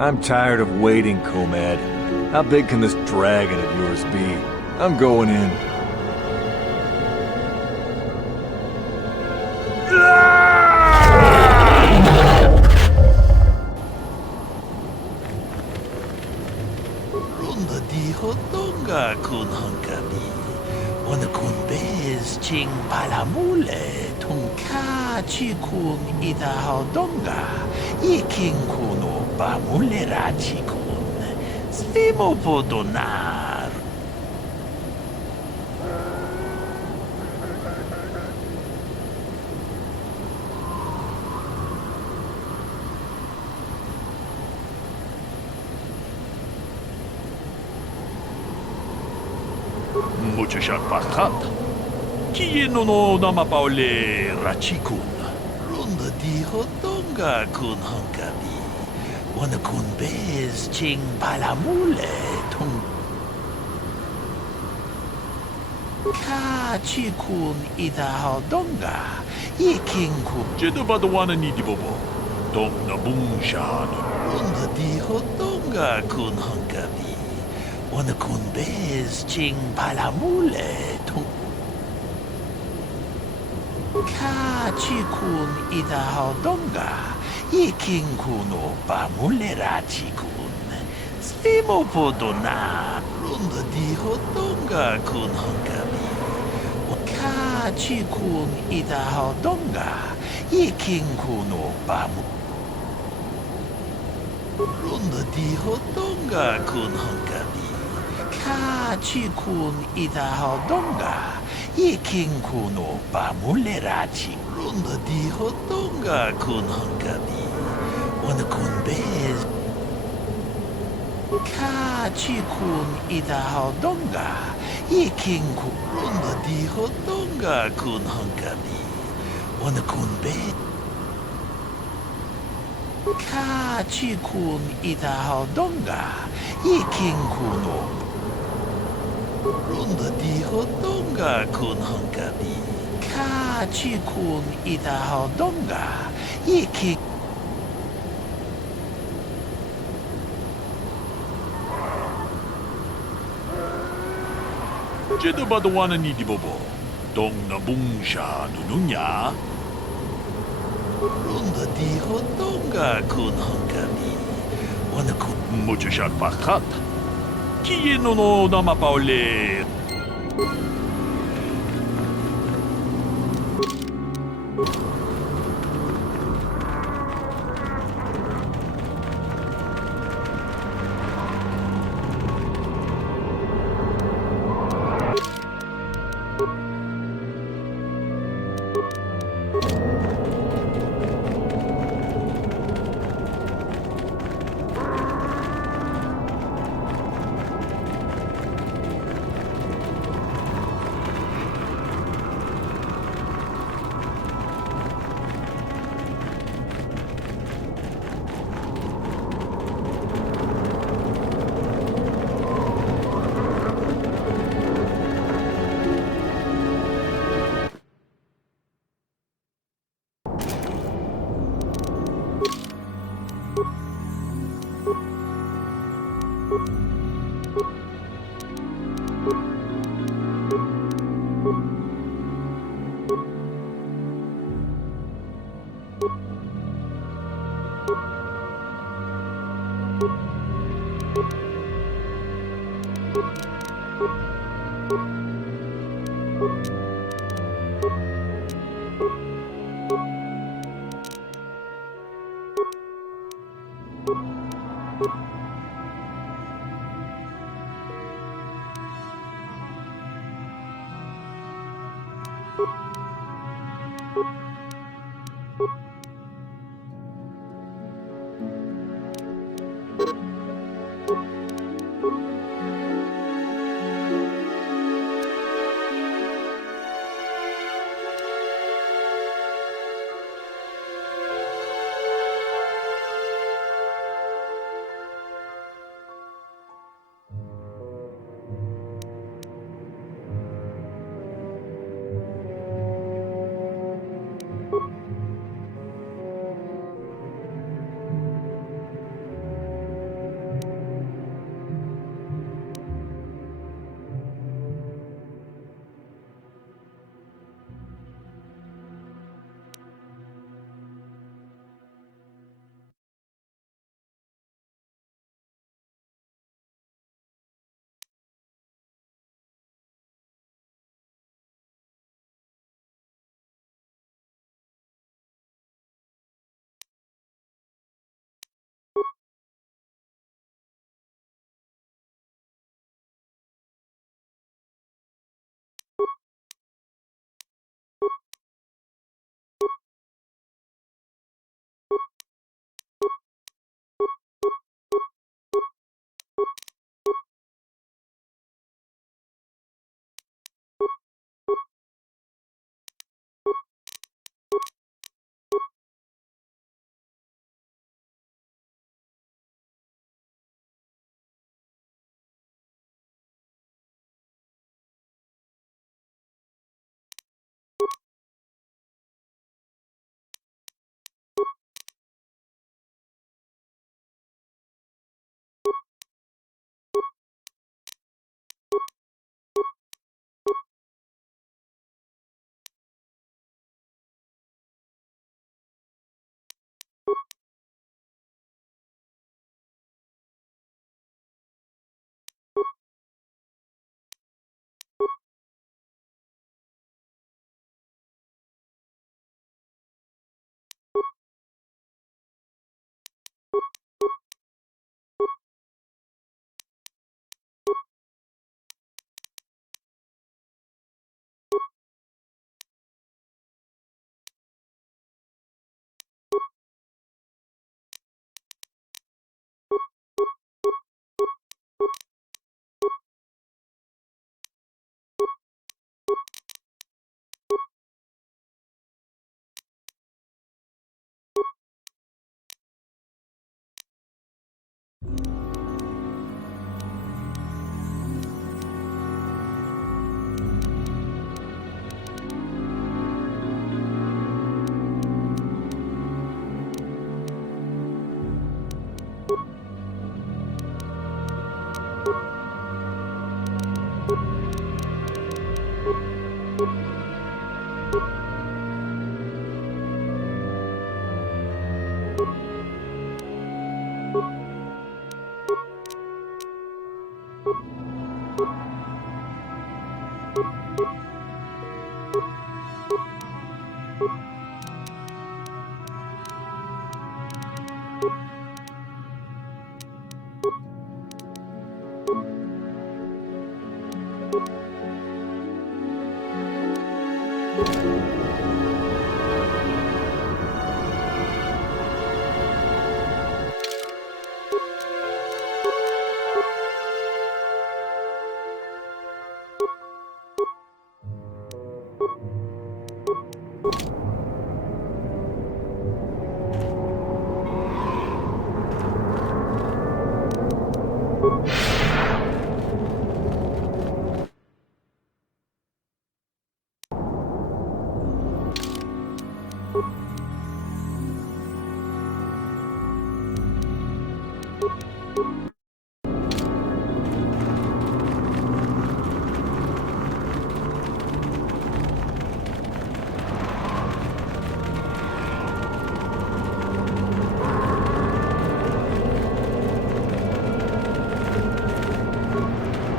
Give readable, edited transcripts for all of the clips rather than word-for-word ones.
I'm tired of waiting, Comad. How big can this dragon of yours be? I'm going in. Runda di hotonga kun hunkabi. Wana kun bez ching palamule tunka chikun ida hodonga. Iking kuno bamule rachikun. Svimo podonar. Mucho shakpakat. Kieno no namapaole rachikun. Runda di hotonga kun hunkabi. Wana kun bez ching palamule tung. Ka chikun ida hodonga. Iking ku. Jedo badawana ni di bobo. Dong na bungshan. Runda di hotonga kun hunkabi. Wana kun bez ching palamule tung. Ka chikun ida hodonga. Iking kuno bamule rachikun. Svimo podona. Runda di hodonga kun hunkabi. Ka chikun ida hodonga. Iking kuno bamu. Runda di hodonga kun hunkabi. Ka chikun ida hodonga. Iking kuno bamule rachi. Runda di hodonga kun hunkabi. Wana kun bez. Ka chikun ida hodonga. Iking ku. Runda di hodonga kun hunkabi. Wana kun bez. Ka chikun ida hodonga. Iking kuno. Runda di hodonga kun hunkabi. Ka chikun ida hodonga. Iking. Jedo badawana ni di bobo. Dong na bungsha nununya. Runda di hodonga kun hunkabi. Wana kun. Mucho shakpakat. Kieno no namapaole.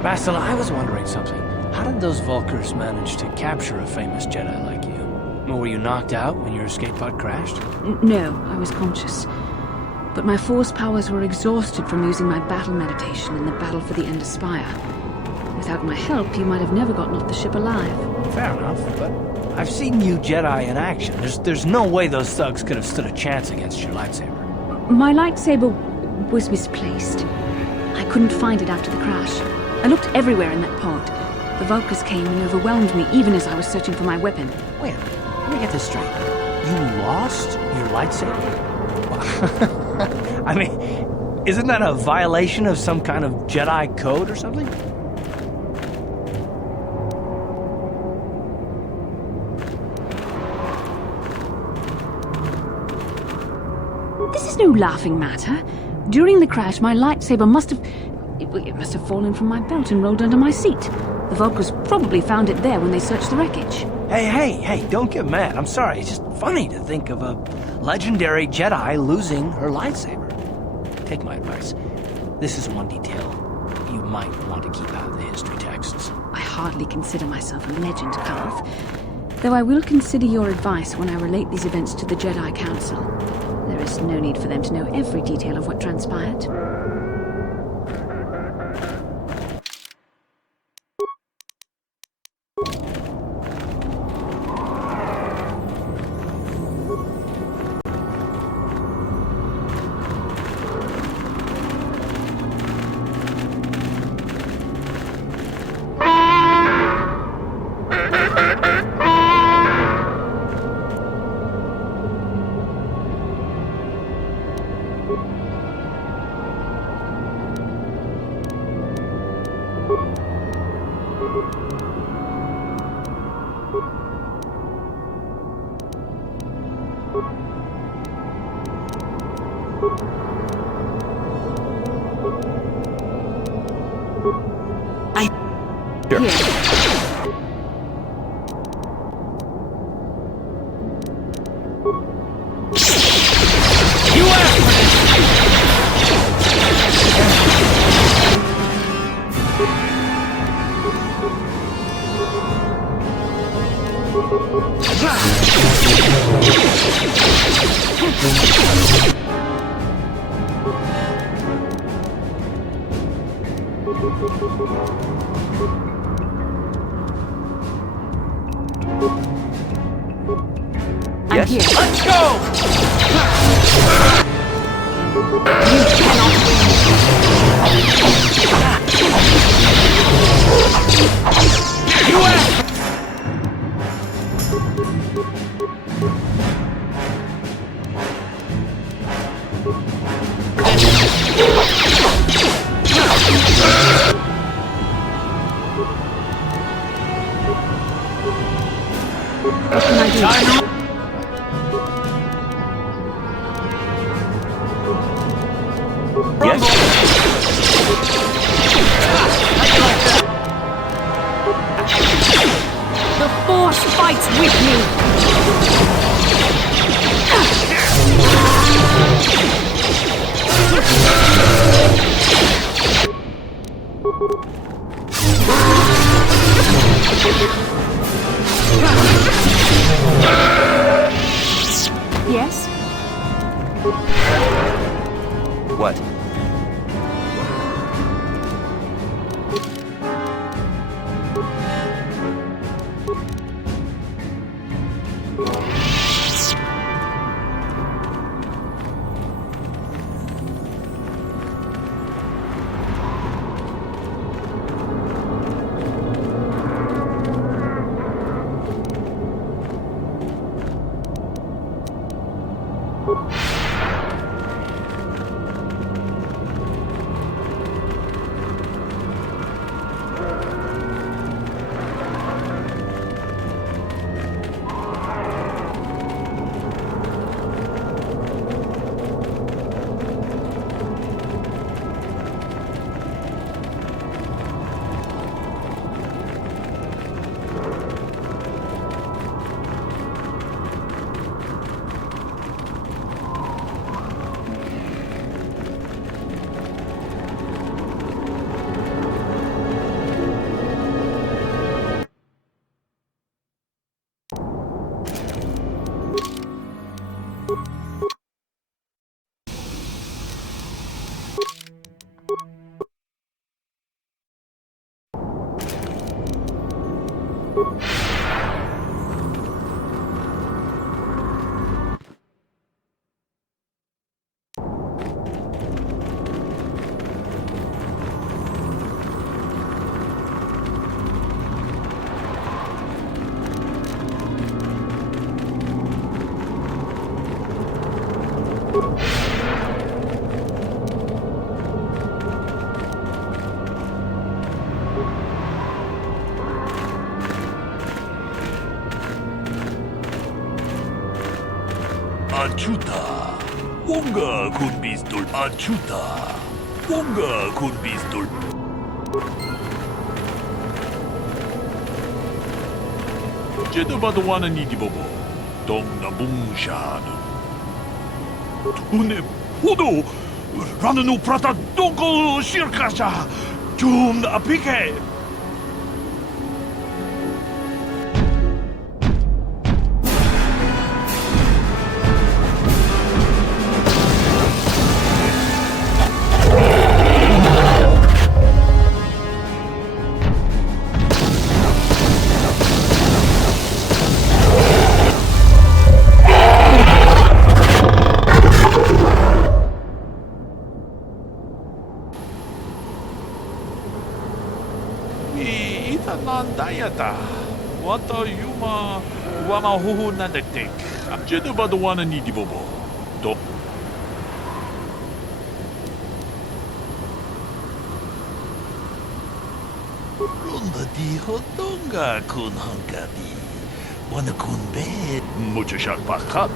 Bastila, I was wondering something. How did those Vulkars manage to capture a famous Jedi like you? Or were you knocked out when your escape pod crashed? No, I was conscious. But my force powers were exhausted from using my battle meditation in the battle for the Ender Spire. Without my help, you might have never gotten off the ship alive. Fair enough, but I've seen you Jedi in action. There's no way those thugs could have stood a chance against your lightsaber. My lightsaber was misplaced. I couldn't find it after the crash. I looked everywhere in that pod. The Vulkars came and overwhelmed me even as I was searching for my weapon. Wait a minute, let me get this straight. You lost your lightsaber? I mean, isn't that a violation of some kind of Jedi code or something? This is no laughing matter. During the crash, my lightsaber must have fallen from my belt and rolled under my seat. The Vulkars probably found it there when they searched the wreckage. Hey, don't get mad. I'm sorry. It's just funny to think of a legendary Jedi losing her lightsaber. Take my advice. This is one detail you might want to keep out of the history texts. I hardly consider myself a legend, Carth. Though I will consider your advice when I relate these events to the Jedi Council. There is no need for them to know every detail of what transpired. I'm here. Let's go! You cannot win. You What can I do? The Force fights with me! Yes? What? 아추다. 뭔가 군 비스톨 아추다. 뭔가 군 비스톨. 제드바도 와는 이디보보. 동나뭉샤는. 두네 호도. 라는 우프라타 동고 시르카샤. 좀 아피케. 난다야다. 왔다 유마 와마 호호 나데텍. 제드바도 와는 이디보보. 또 론다 디호동가 군 한가비. 와나 군베 무주샷 바깥.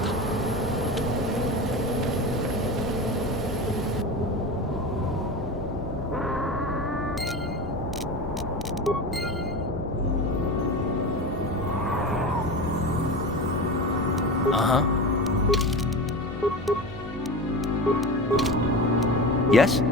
Uh-huh. Yes?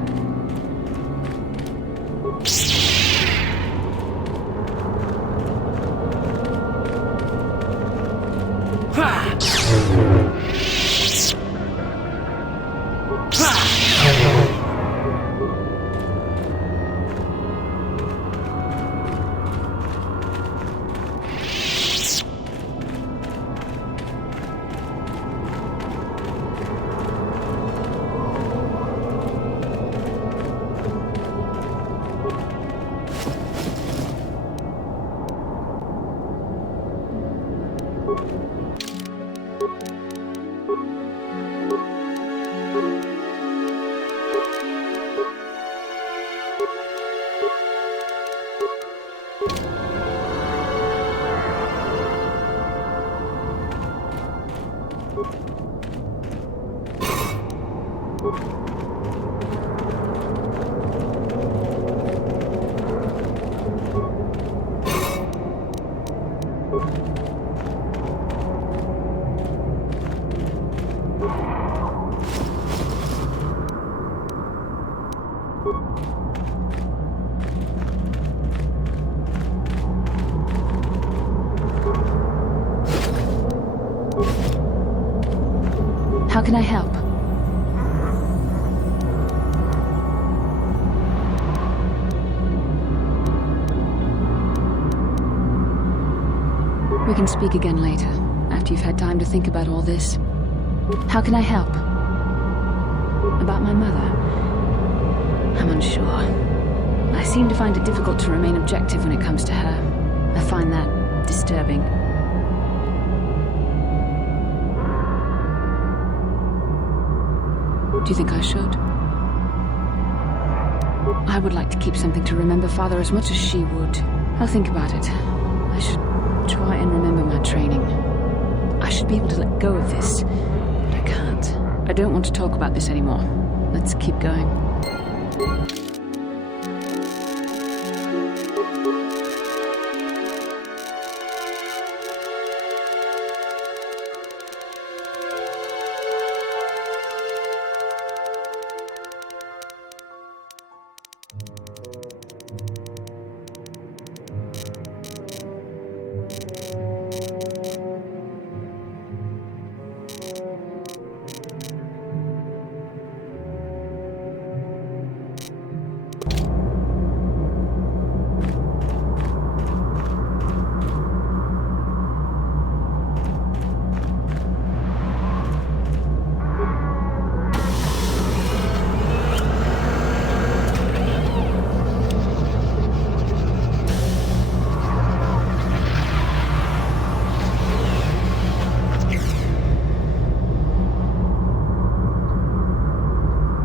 How can I help? We can speak again later, after you've had time to think about all this. How can I help? About my mother? I'm unsure. I seem to find it difficult to remain objective when it comes to her. I find that disturbing. Do you think I should? I would like to keep something to remember Father as much as she would. I'll think about it. I should try and remember my training. I should be able to let go of this, but I can't. I don't want to talk about this anymore. Let's keep going.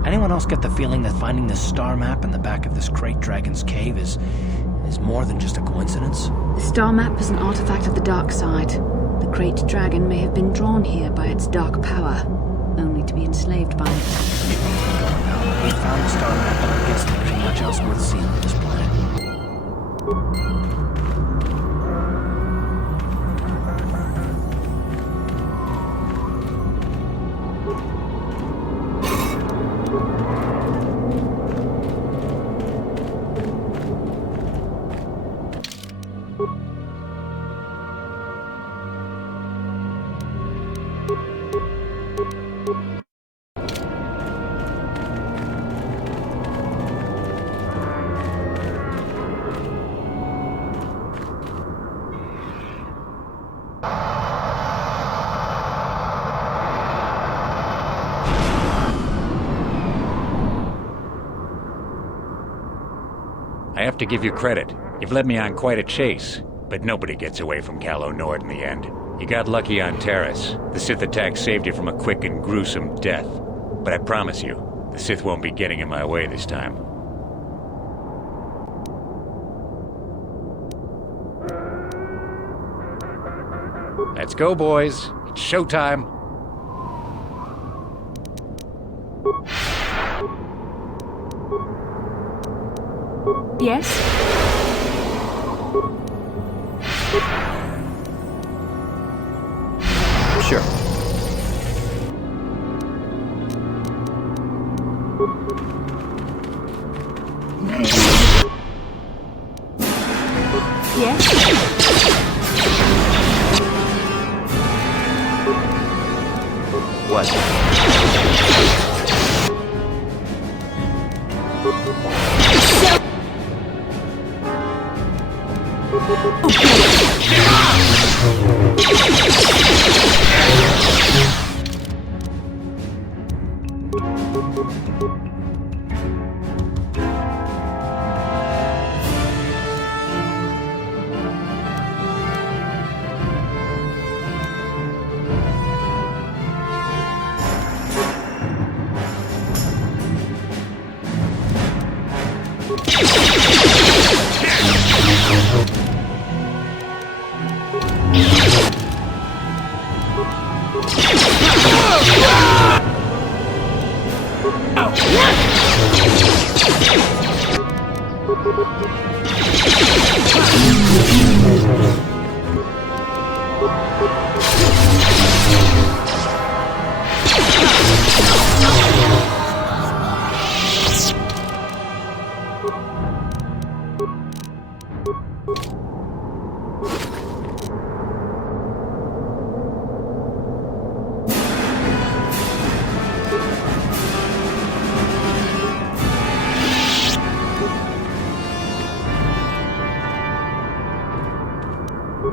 Anyone else get the feeling that finding this star map in the back of this Krayt Dragon's cave is more than just a coincidence? The star map is an artifact of the dark side. The Krayt Dragon may have been drawn here by its dark power, only to be enslaved by it. We found the star map, and I guess there isn't much else worth seeing on this planet. I have to give you credit. You've led me on quite a chase, but nobody gets away from Calo Nord in the end. You got lucky on Terrace. The Sith attack saved you from a quick and gruesome death. But I promise you, the Sith won't be getting in my way this time. Let's go, boys. It's showtime. Yes? Sure. Yes? What?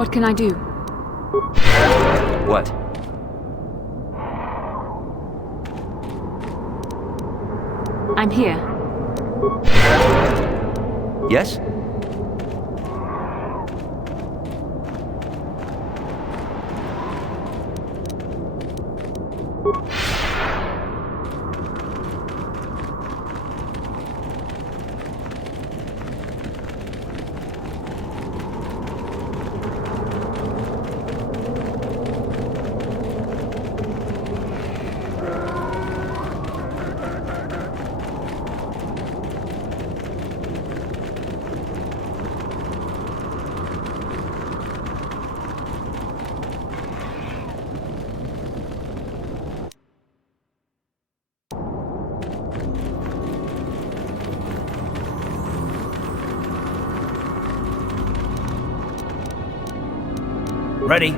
What can I do? What? I'm here. Yes? Ready?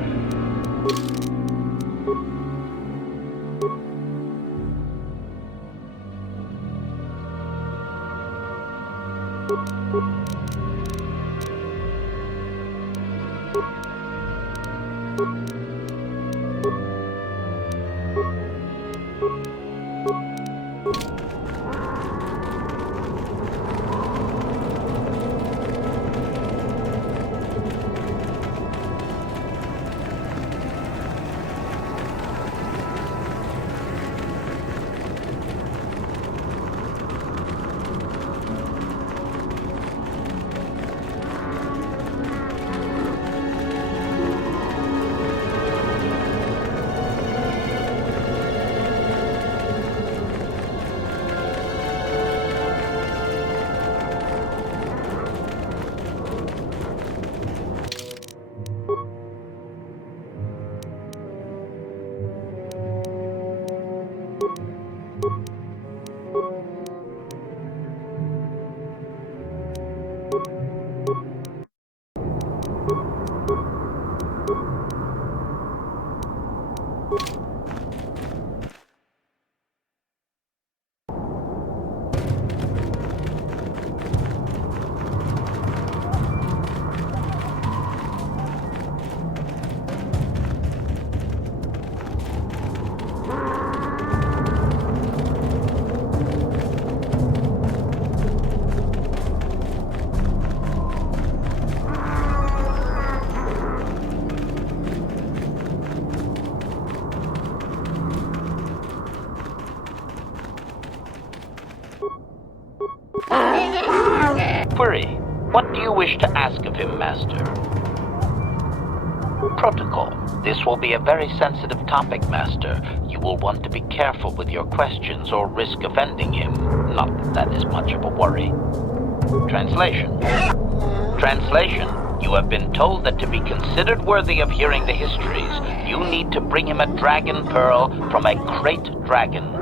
Query. What do you wish to ask of him, Master? Protocol. This will be a very sensitive topic, Master. You will want to be careful with your questions or risk offending him. Not that that is much of a worry. Translation. Translation. You have been told that to be considered worthy of hearing the histories, you need to bring him a dragon pearl from a Krayt dragon.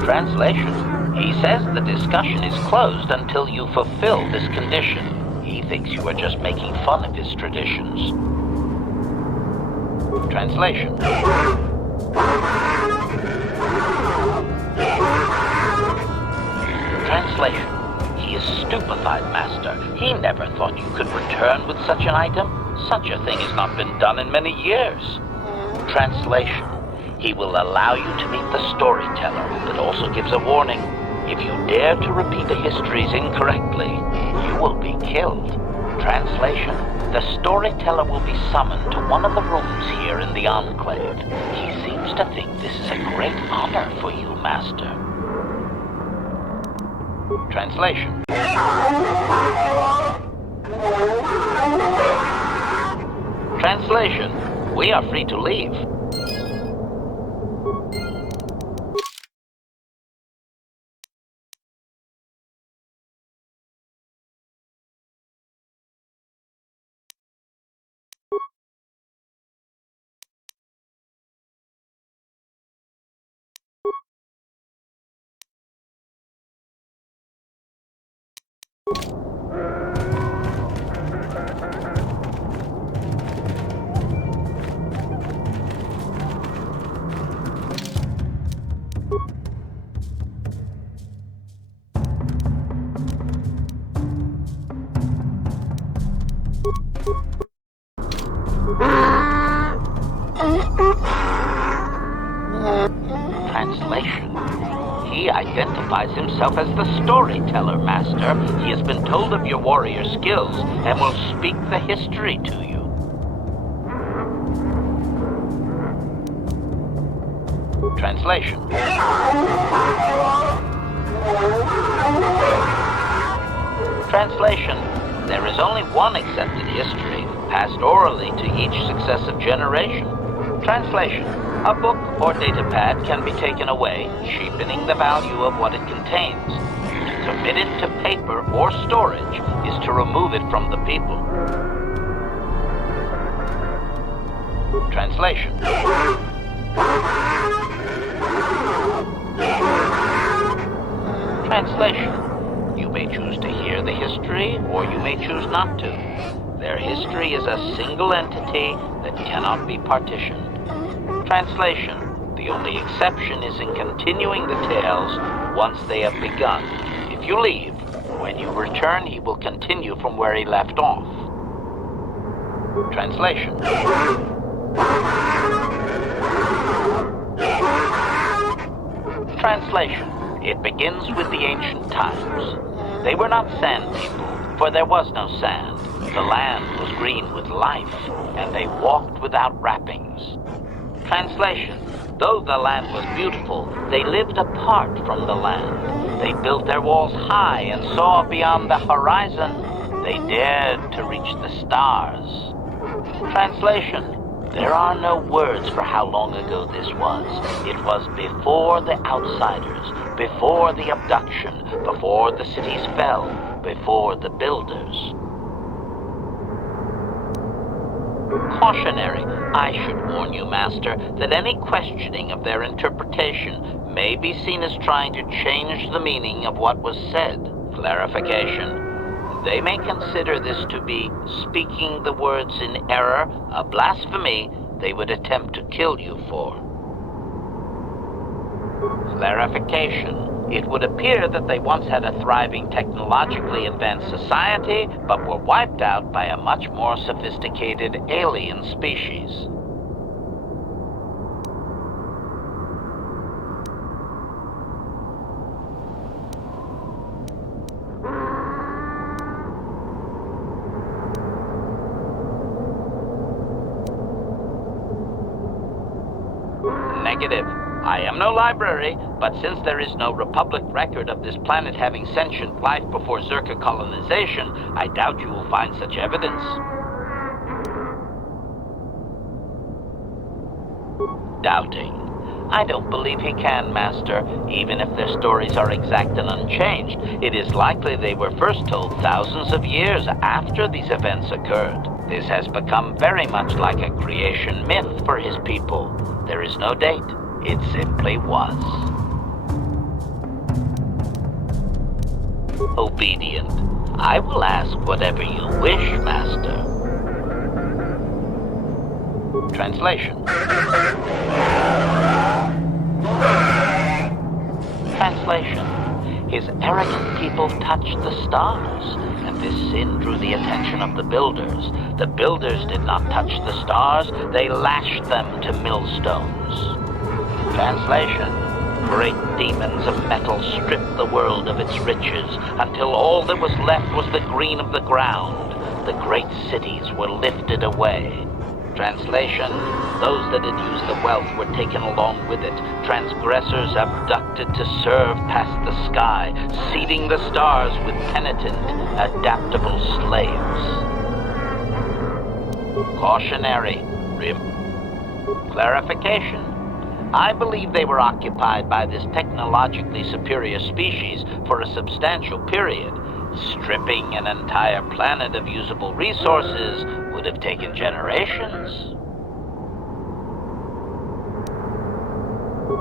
Translation. He says the discussion is closed until you fulfill this condition. He thinks you are just making fun of his traditions. Translation. Translation. He is stupefied, Master. He never thought you could return with such an item. Such a thing has not been done in many years. Translation. He will allow you to meet the storyteller, but also gives a warning. If you dare to repeat the histories incorrectly, you will be killed. Translation. The storyteller will be summoned to one of the rooms here in the Enclave. He seems to think this is a great honor for you, Master. Translation. Translation. We are free to leave. translation. He identifies himself as the storyteller, Master. He has been told of your warrior skills and will speak the history to you. Translation. Translation. There is only one accepted history, passed orally to each successive generation. Translation. A book or datapad can be taken away, cheapening the value of what it contains. To commit it to paper or storage is to remove it from the people. Translation. Translation. You may choose to hear the history, or you may choose not to. Their history is a single entity that cannot be partitioned. Translation. The only exception is in continuing the tales once they have begun. If you leave, when you return, he will continue from where he left off. Translation. Translation. It begins with the ancient times. They were not sand people, for there was no sand. The land was green with life, and they walked without wrappings. Translation. Though the land was beautiful, they lived apart from the land. They built their walls high and saw beyond the horizon. They dared to reach the stars. Translation. There are no words for how long ago this was. It was before the outsiders, before the abduction, before the cities fell, before the builders. Cautionary. I should warn you, Master, that any questioning of their interpretation may be seen as trying to change the meaning of what was said. Clarification. They may consider this to be speaking the words in error, a blasphemy they would attempt to kill you for. Clarification. It would appear that they once had a thriving technologically advanced society, but were wiped out by a much more sophisticated alien species. Negative. I am no library, but since there is no Republic record of this planet having sentient life before Zerka colonization, I doubt you will find such evidence. Doubting. I don't believe he can, Master. Even if their stories are exact and unchanged, it is likely they were first told thousands of years after these events occurred. This has become very much like a creation myth for his people. There is no date. It simply was. Obedient. I will ask whatever you wish, Master. Translation. Translation. His arrogant people touched the stars, and this sin drew the attention of the builders. The builders did not touch the stars, they lashed them to millstones. Translation. Great demons of metal stripped the world of its riches until all that was left was the green of the ground. The great cities were lifted away. Translation. Those that had used the wealth were taken along with it. Transgressors abducted to serve past the sky, seeding the stars with penitent, adaptable slaves. Cautionary. Clarification. I believe they were occupied by this technologically superior species for a substantial period. Stripping an entire planet of usable resources would have taken generations.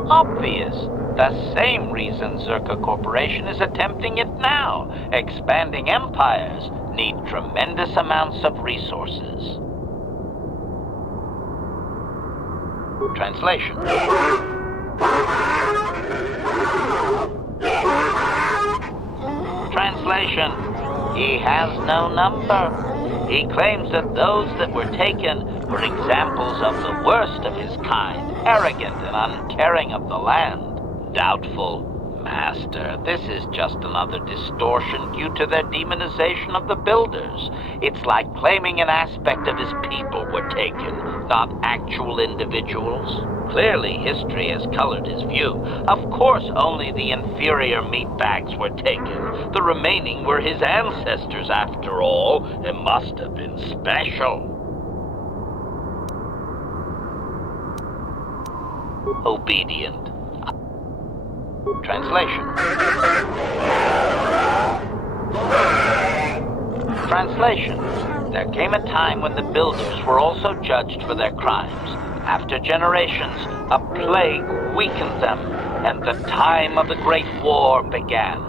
Obvious. The same reason Zerka Corporation is attempting it now. Expanding empires need tremendous amounts of resources. Translation. Translation. He has no number. He claims that those that were taken were examples of the worst of his kind, arrogant and uncaring of the land. Doubtful, Master. This is just another distortion due to their demonization of the Builders. It's like claiming an aspect of his people were taken, not actual individuals. Clearly, history has colored his view. Of course, only the inferior meatbags were taken. The remaining were his ancestors, after all. It must have been special. Obedient. Translation. Translation. There came a time when the Builders were also judged for their crimes. After generations, a plague weakened them, and the time of the Great War began.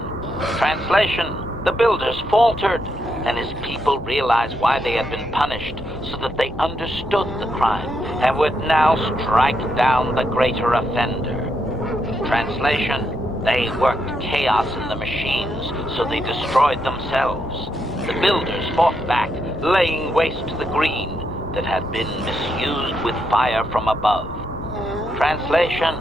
Translation. The Builders faltered, and his people realized why they had been punished, so that they understood the crime, and would now strike down the greater offender. Translation. They worked chaos in the machines, so they destroyed themselves. The Builders fought back, laying waste to the green that had been misused with fire from above. Translation.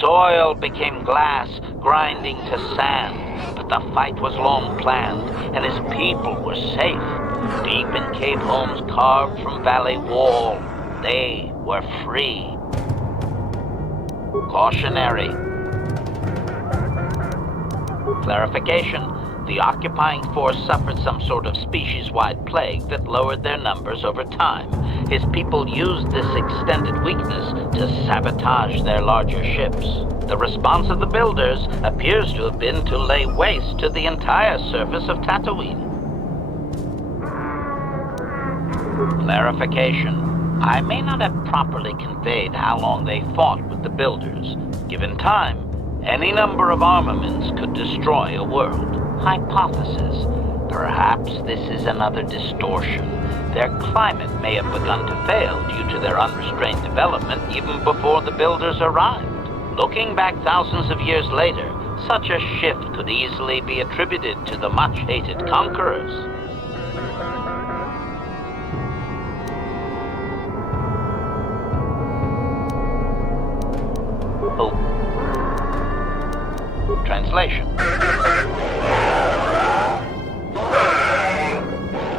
Soil became glass, grinding to sand, but the fight was long planned, and his people were safe. Deep in cave homes carved from valley wall, they were free. Cautionary. Clarification. The occupying force suffered some sort of species-wide plague that lowered their numbers over time. His people used this extended weakness to sabotage their larger ships. The response of the Builders appears to have been to lay waste to the entire surface of Tatooine. Clarification. I may not have properly conveyed how long they fought with the Builders. Given time, any number of armaments could destroy a world. Hypothesis. Perhaps this is another distortion. Their climate may have begun to fail due to their unrestrained development even before the Builders arrived. Looking back thousands of years later, such a shift could easily be attributed to the much-hated conquerors. Translation.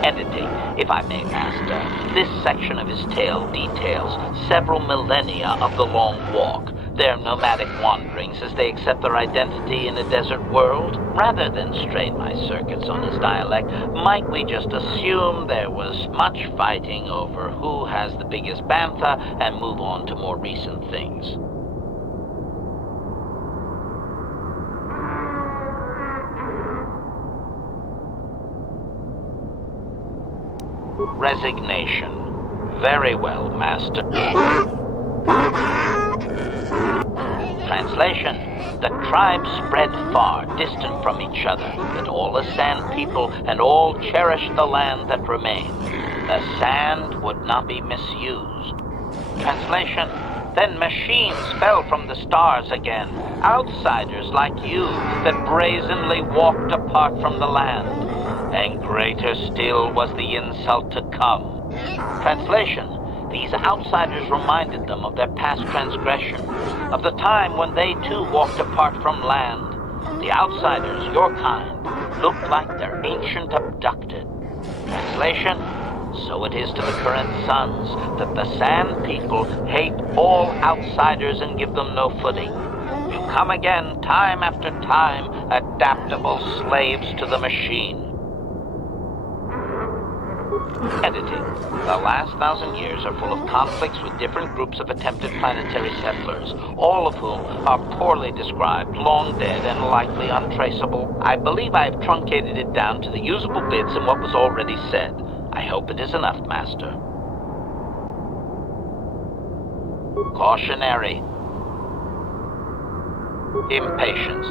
Editing, if I may, Master. This section of his tale details several millennia of the Long Walk, their nomadic wanderings as they accept their identity in a desert world. Rather than strain my circuits on his dialect, might we just assume there was much fighting over who has the biggest bantha and move on to more recent things? Resignation. Very well, Master. Translation. The tribes spread far, distant from each other, but all the sand people and all cherished the land that remained. The sand would not be misused. Translation. Then machines fell from the stars again, outsiders like you that brazenly walked apart from the land. And greater still was the insult to come. Translation. These outsiders reminded them of their past transgression, of the time when they too walked apart from land. The outsiders, your kind, looked like their ancient abducted. Translation. So it is to the current sons that the Sand People hate all outsiders and give them no footing. You come again, time after time, adaptable slaves to the machine. Editing. The last 1,000 years are full of conflicts with different groups of attempted planetary settlers, all of whom are poorly described, long dead, and likely untraceable. I believe I have truncated it down to the usable bits in what was already said. I hope it is enough, Master. Cautionary. Impatience.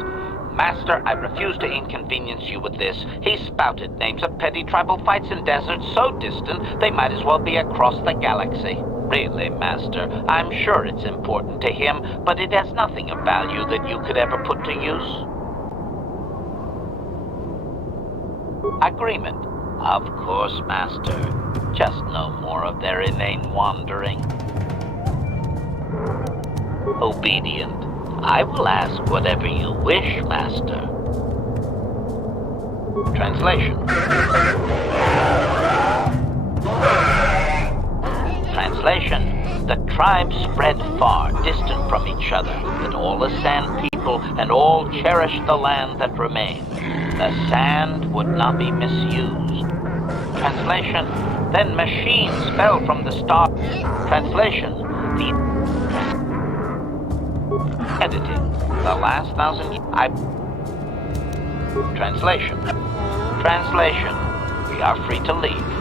Master, I refuse to inconvenience you with this. He spouted names of petty tribal fights in deserts so distant they might as well be across the galaxy. Really, Master, I'm sure it's important to him, but it has nothing of value that you could ever put to use. Agreement. Of course, Master. Just no more of their inane wandering. Obedient. I will ask whatever you wish, Master. Translation. Translation. The tribes spread far, distant from each other, but all the sand people and all cherished the land that remained. The sand would not be misused. Translation. Then machines fell from the star. Translation. The editing. The last 1,000 years. Translation. Translation. We are free to leave.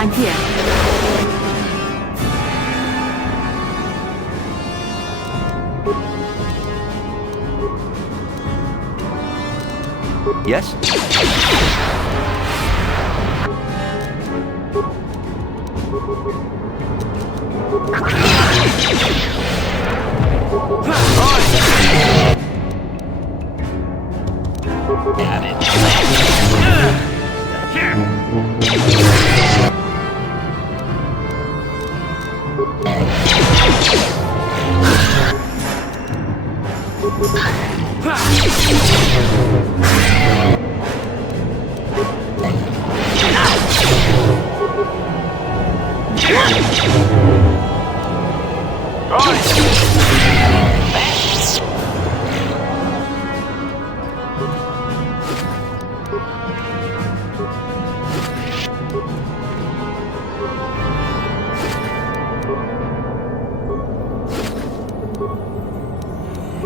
I'm here. Yes?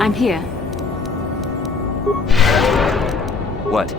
I'm here. What?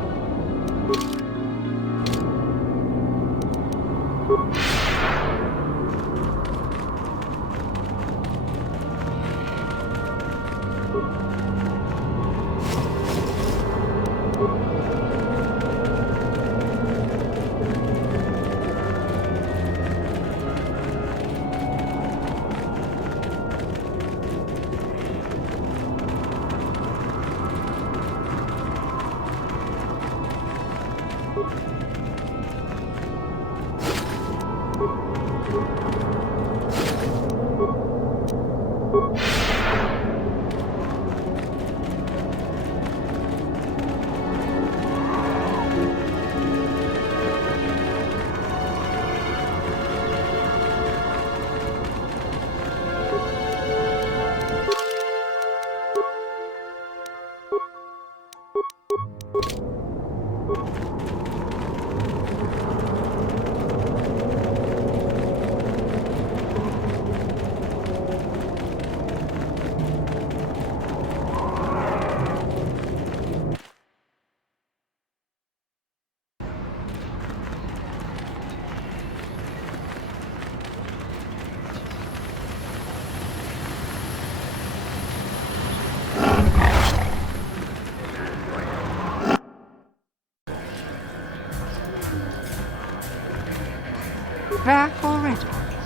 Back already?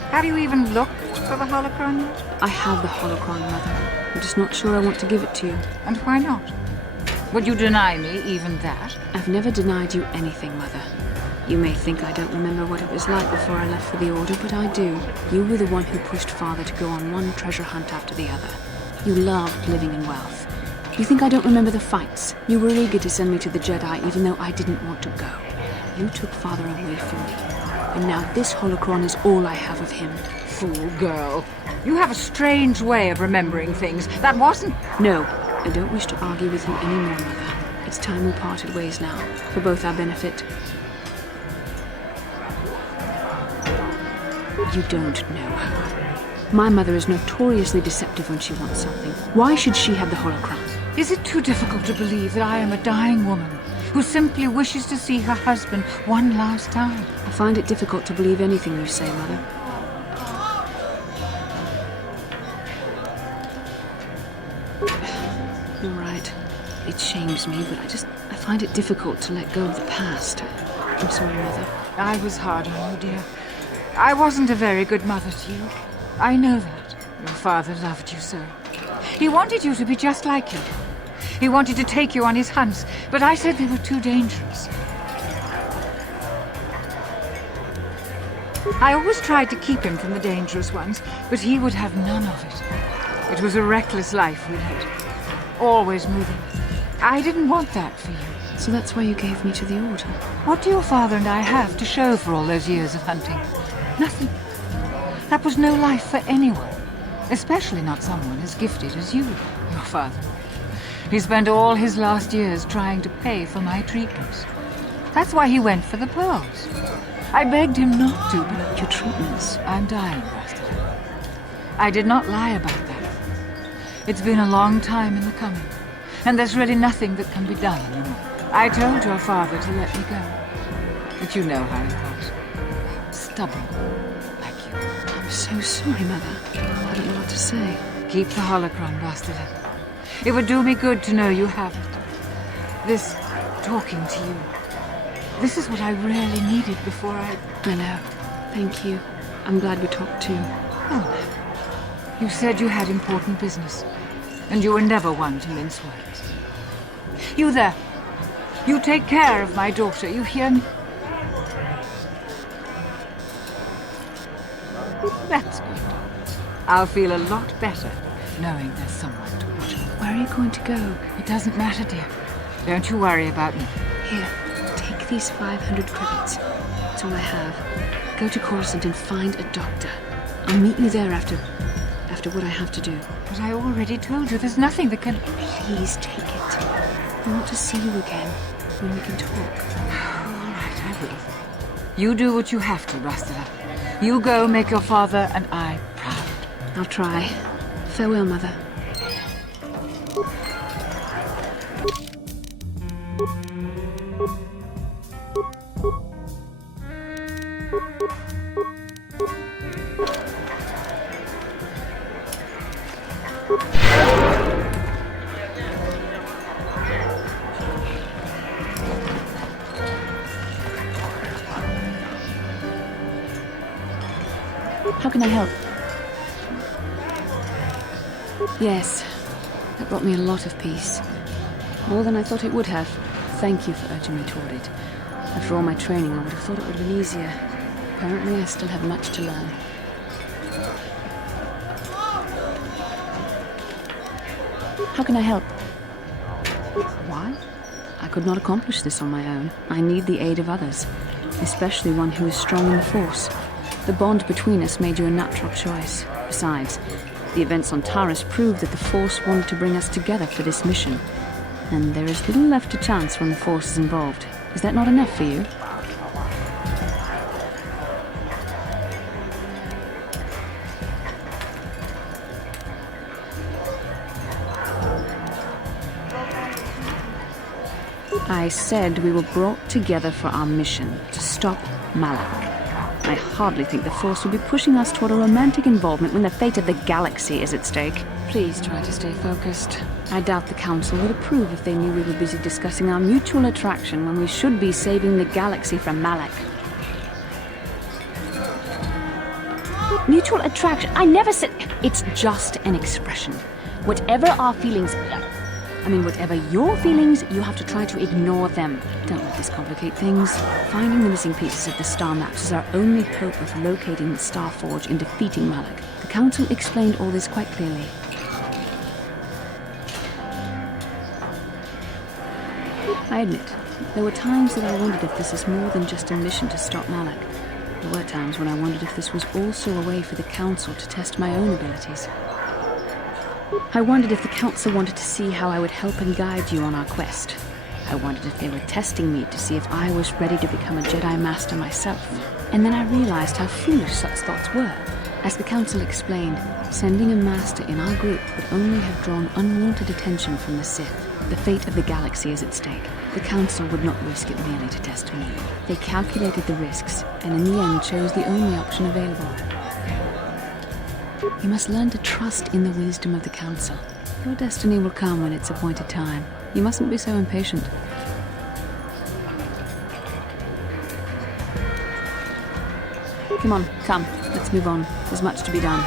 Have you even looked for the holocron yet? I have the holocron, Mother. I'm just not sure I want to give it to you. And why not? Would you deny me even that? I've never denied you anything, Mother. You may think I don't remember what it was like before I left for the Order, but I do. You were the one who pushed Father to go on one treasure hunt after the other. You loved living in wealth. You think I don't remember the fights? You were eager to send me to the Jedi even though I didn't want to go. You took Father away from me. And now this holocron is all I have of him. Fool girl. You have a strange way of remembering things. That wasn't... No, I don't wish to argue with you anymore, Mother. It's time we parted ways now, for both our benefit. You don't know her. My mother is notoriously deceptive when she wants something. Why should she have the holocron? Is it too difficult to believe that I am a dying woman who simply wishes to see her husband one last time? I find it difficult to believe anything you say, Mother. You're right. It shames me, but I find it difficult to let go of the past. I'm sorry, Mother. I was hard on you, dear. I wasn't a very good mother to you. I know that. Your father loved you so. He wanted you to be just like him. He wanted to take you on his hunts, but I said they were too dangerous. I always tried to keep him from the dangerous ones, but he would have none of it. It was a reckless life we led. Always moving. I didn't want that for you. So that's why you gave me to the Order? What do your father and I have to show for all those years of hunting? Nothing. That was no life for anyone. Especially not someone as gifted as you, your father. He spent all his last years trying to pay for my treatments. That's why he went for the pearls. I begged him not to, but Your treatments. I'm dying, Bastila. I did not lie about that. It's been a long time in the coming, and there's really nothing that can be done anymore. I told your father to let me go, but you know how he was. Stubborn, like you. I'm so sorry, Mother. I don't know what to say. Keep the holocron, Bastila. It would do me good to know you have it. This talking to you. This is what I really needed before I know. Thank you. I'm glad we talked too. Oh, you said you had important business, and you were never one to mince words. You there. You take care of my daughter, you hear me? That's good. I'll feel a lot better knowing there's someone to watch me. Where are you going to go? It doesn't matter, dear. Don't you worry about me. Here, take these 500 credits. That's all I have. Go to Coruscant and find a doctor. I'll meet you there after what I have to do. But I already told you there's nothing that can... Please take it. I want to see you again when we can talk. All right, I will. You do what you have to, Bastila. You go make your father and I proud. I'll try. Farewell, Mother. How can I help? Yes, that brought me a lot of peace. More than I thought it would have. Thank you for urging me toward it. After all my training, I would have thought it would have been easier. Apparently, I still have much to learn. How can I help? Why? I could not accomplish this on my own. I need the aid of others, especially one who is strong in the Force. The bond between us made you a natural choice. Besides, the events on Taris proved that the Force wanted to bring us together for this mission. And there is little left to chance when the Force is involved. Is that not enough for you? I said we were brought together for our mission, to stop Malak. I hardly think the Force will be pushing us toward a romantic involvement when the fate of the galaxy is at stake. Please try to stay focused. I doubt the Council would approve if they knew we were busy discussing our mutual attraction when we should be saving the galaxy from Malak. Mutual attraction? I never said... It's just an expression. Whatever our feelings... whatever your feelings, you have to try to ignore them. Don't let this complicate things. Finding the missing pieces of the star maps is our only hope of locating the Star Forge and defeating Malak. The Council explained all this quite clearly. I admit, there were times that I wondered if this is more than just a mission to stop Malak. There were times when I wondered if this was also a way for the Council to test my own abilities. I wondered if the Council wanted to see how I would help and guide you on our quest. I wondered if they were testing me to see if I was ready to become a Jedi Master myself. And then I realized how foolish such thoughts were. As the Council explained, sending a Master in our group would only have drawn unwanted attention from the Sith. The fate of the galaxy is at stake. The Council would not risk it merely to test me. They calculated the risks, and in the end chose the only option available. You must learn to trust in the wisdom of the Council. Your destiny will come when it's appointed time. You mustn't be so impatient. Come on, come. Let's move on. There's much to be done.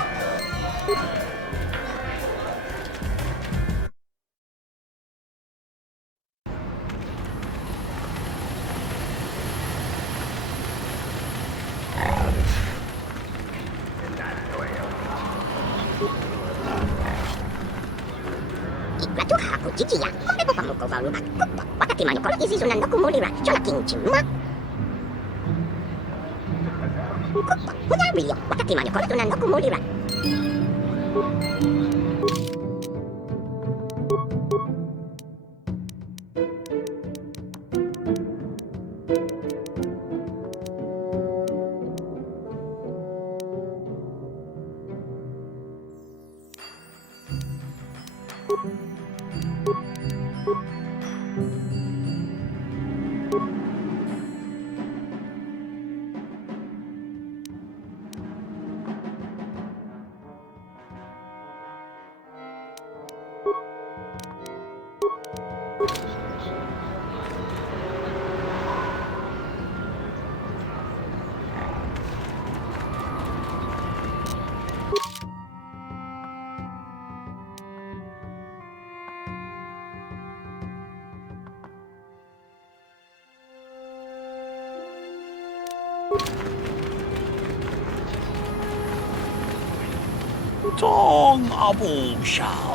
정 아봉샤우.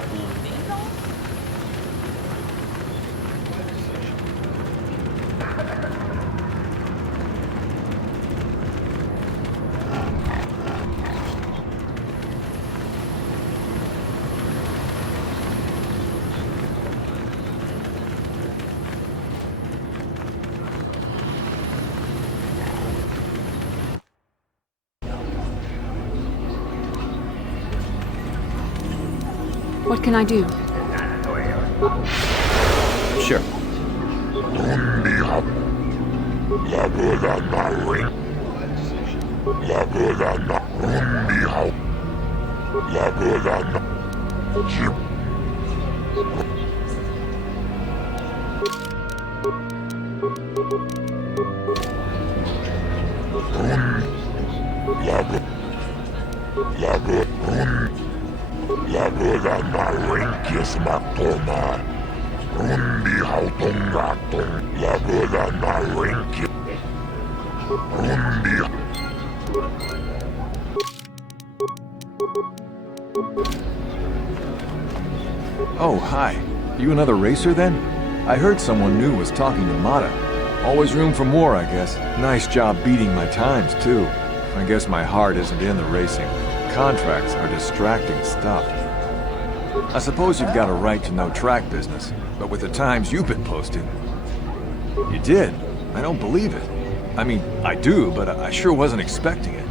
What can I do? Sure. Oh, hi. You another racer then? I heard someone new was talking to Mata. Always room for more, I guess. Nice job beating my times, too. I guess my heart isn't in the racing. Contracts are distracting stuff. I suppose you've got a right to know track business, but with the times you've been posting... You did? I don't believe it. I mean, I do, but I sure wasn't expecting it.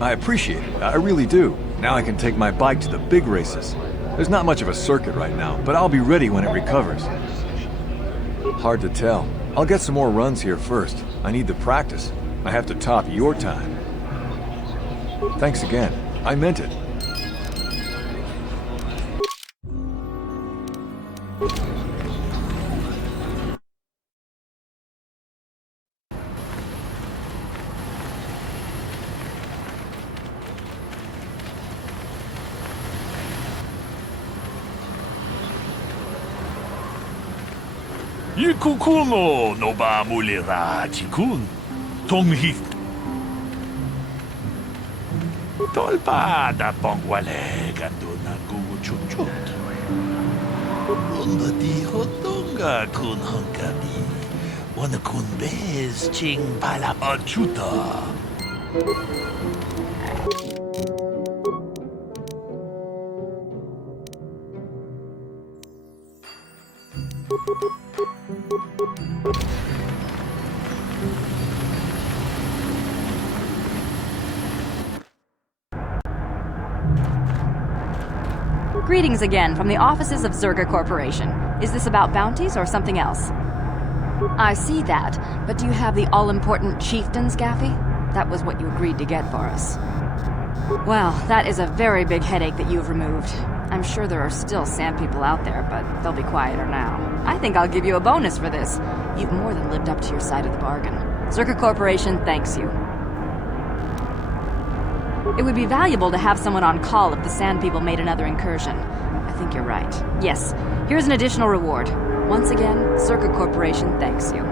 I appreciate it, I really do. Now I can take my bike to the big races. There's not much of a circuit right now, but I'll be ready when it recovers. Hard to tell. I'll get some more runs here first. I need the practice. I have to top your time. Thanks again. I meant it. Ikukuno no ba mulira chikun. Tonghit. Tolpa da pongwale gando na guguchuchut. Unda di hotonga kun hankabi. Wana kun bez ching pala achuta. Greetings again from the offices of Zerga Corporation. Is this about bounties or something else? I see that, but do you have the all-important chieftain's Gaffy? That was what you agreed to get for us. Well, that is a very big headache that you've removed. I'm sure there are still sand people out there, but they'll be quieter now. I think I'll give you a bonus for this. You've more than lived up to your side of the bargain. Zerga Corporation thanks you. It would be valuable to have someone on call if the Sand People made another incursion. I think you're right. Yes, here's an additional reward. Once again, Zerga Corporation thanks you.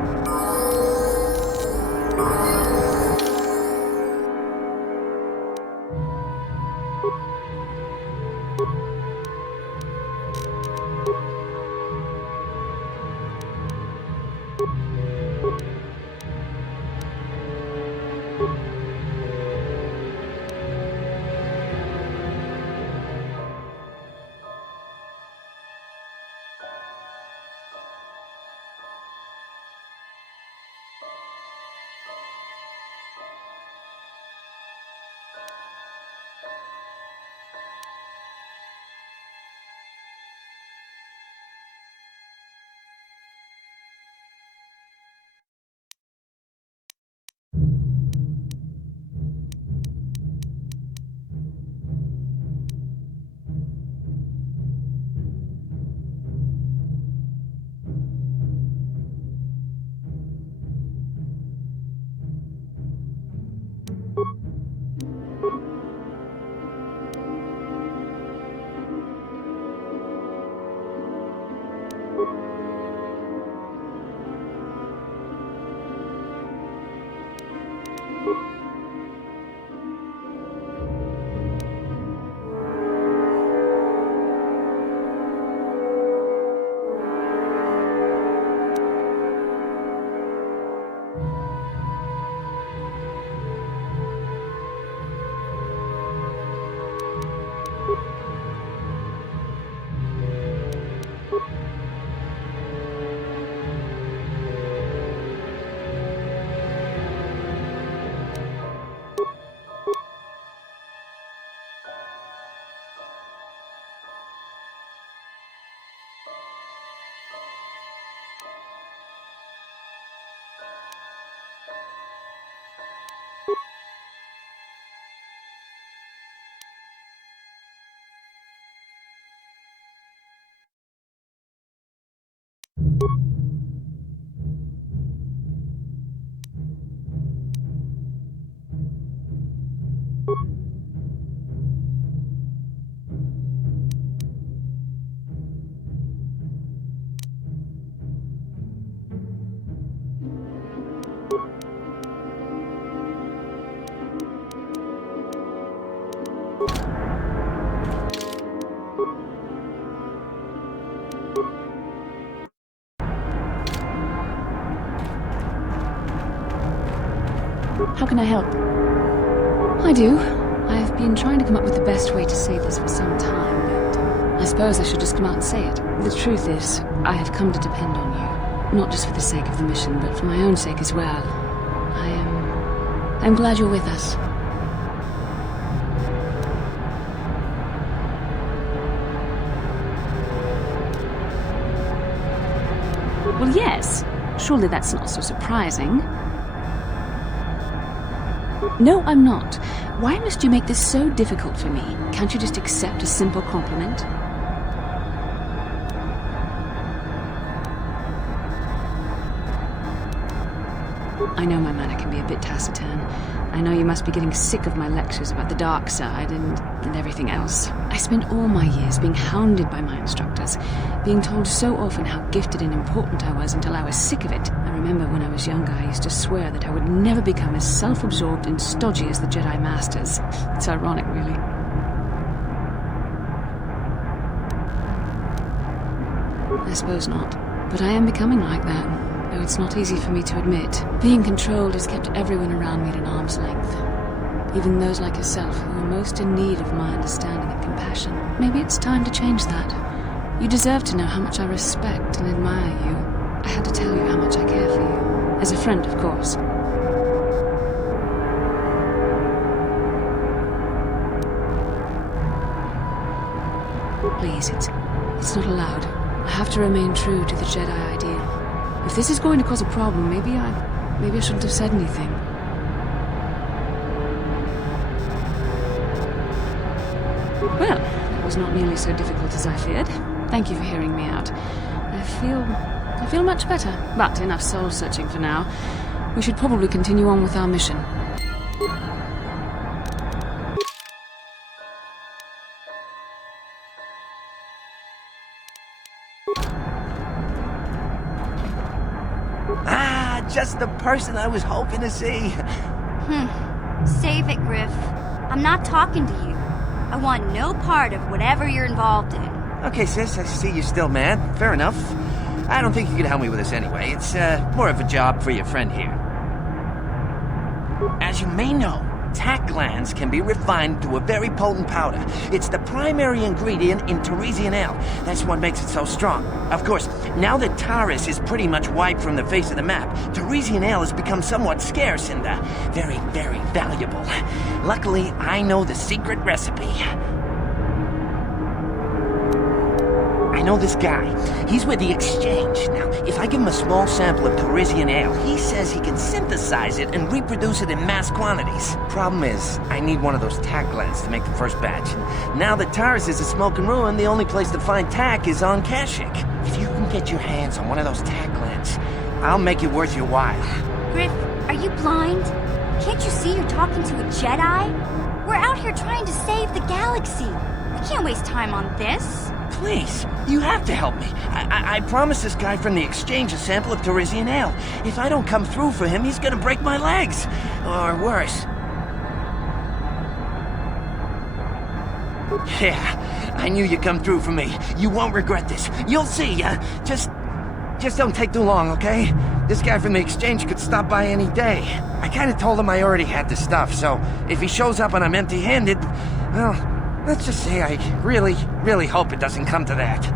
How can I help? I do. I've been trying to come up with the best way to say this for some time, but I suppose I should just come out and say it. The truth is, I have come to depend on you. Not just for the sake of the mission, but for my own sake as well. I'm glad you're with us. Well, yes. Surely that's not so surprising. No, I'm not. Why must you make this so difficult for me? Can't you just accept a simple compliment? I know my manner can be a bit taciturn. I know you must be getting sick of my lectures about the dark side and everything else. I spent all my years being hounded by my instructors, being told so often how gifted and important I was until I was sick of it. I remember when I was younger, I used to swear that I would never become as self-absorbed and stodgy as the Jedi Masters. It's ironic, really. I suppose not. But I am becoming like that. Though it's not easy for me to admit. Being controlled has kept everyone around me at an arm's length. Even those like yourself who are most in need of my understanding and compassion. Maybe it's time to change that. You deserve to know how much I respect and admire you. I had to tell you how much I care for you. As a friend, of course. Please, it's not allowed. I have to remain true to the Jedi ideal. If this is going to cause a problem, maybe I shouldn't have said anything. Well, that was not nearly so difficult as I feared. Thank you for hearing me out. I feel much better. But enough soul searching for now. We should probably continue on with our mission. Just the person I was hoping to see. Save it, Griff. I'm not talking to you. I want no part of whatever you're involved in. Okay, sis, I see you're still mad. Fair enough. I don't think you can help me with this anyway. It's more of a job for your friend here. As you may know, tack glands can be refined to a very potent powder. It's the primary ingredient in Teresian ale. That's what makes it so strong. Of course, now that Taris is pretty much wiped from the face of the map, Teresian ale has become somewhat scarce and very, very valuable. Luckily, I know the secret recipe. I know this guy. He's with the Exchange. Now, if I give him a small sample of Teresian ale, he says he can synthesize it and reproduce it in mass quantities. Problem is, I need one of those tack glands to make the first batch. Now that Taris is a smoking ruin, the only place to find tack is on Kashyyyk. If you can get your hands on one of those tack glands, I'll make it worth your while. Griff, are you blind? Can't you see you're talking to a Jedi? We're out here trying to save the galaxy. We can't waste time on this. Please, you have to help me. I promised this guy from the Exchange a sample of Teresian ale. If I don't come through for him, he's gonna break my legs. Or worse. Yeah, I knew you'd come through for me. You won't regret this. You'll see. Just don't take too long, okay? This guy from the Exchange could stop by any day. I kinda told him I already had the stuff, so if he shows up and I'm empty-handed, well, let's just say I really, really hope it doesn't come to that.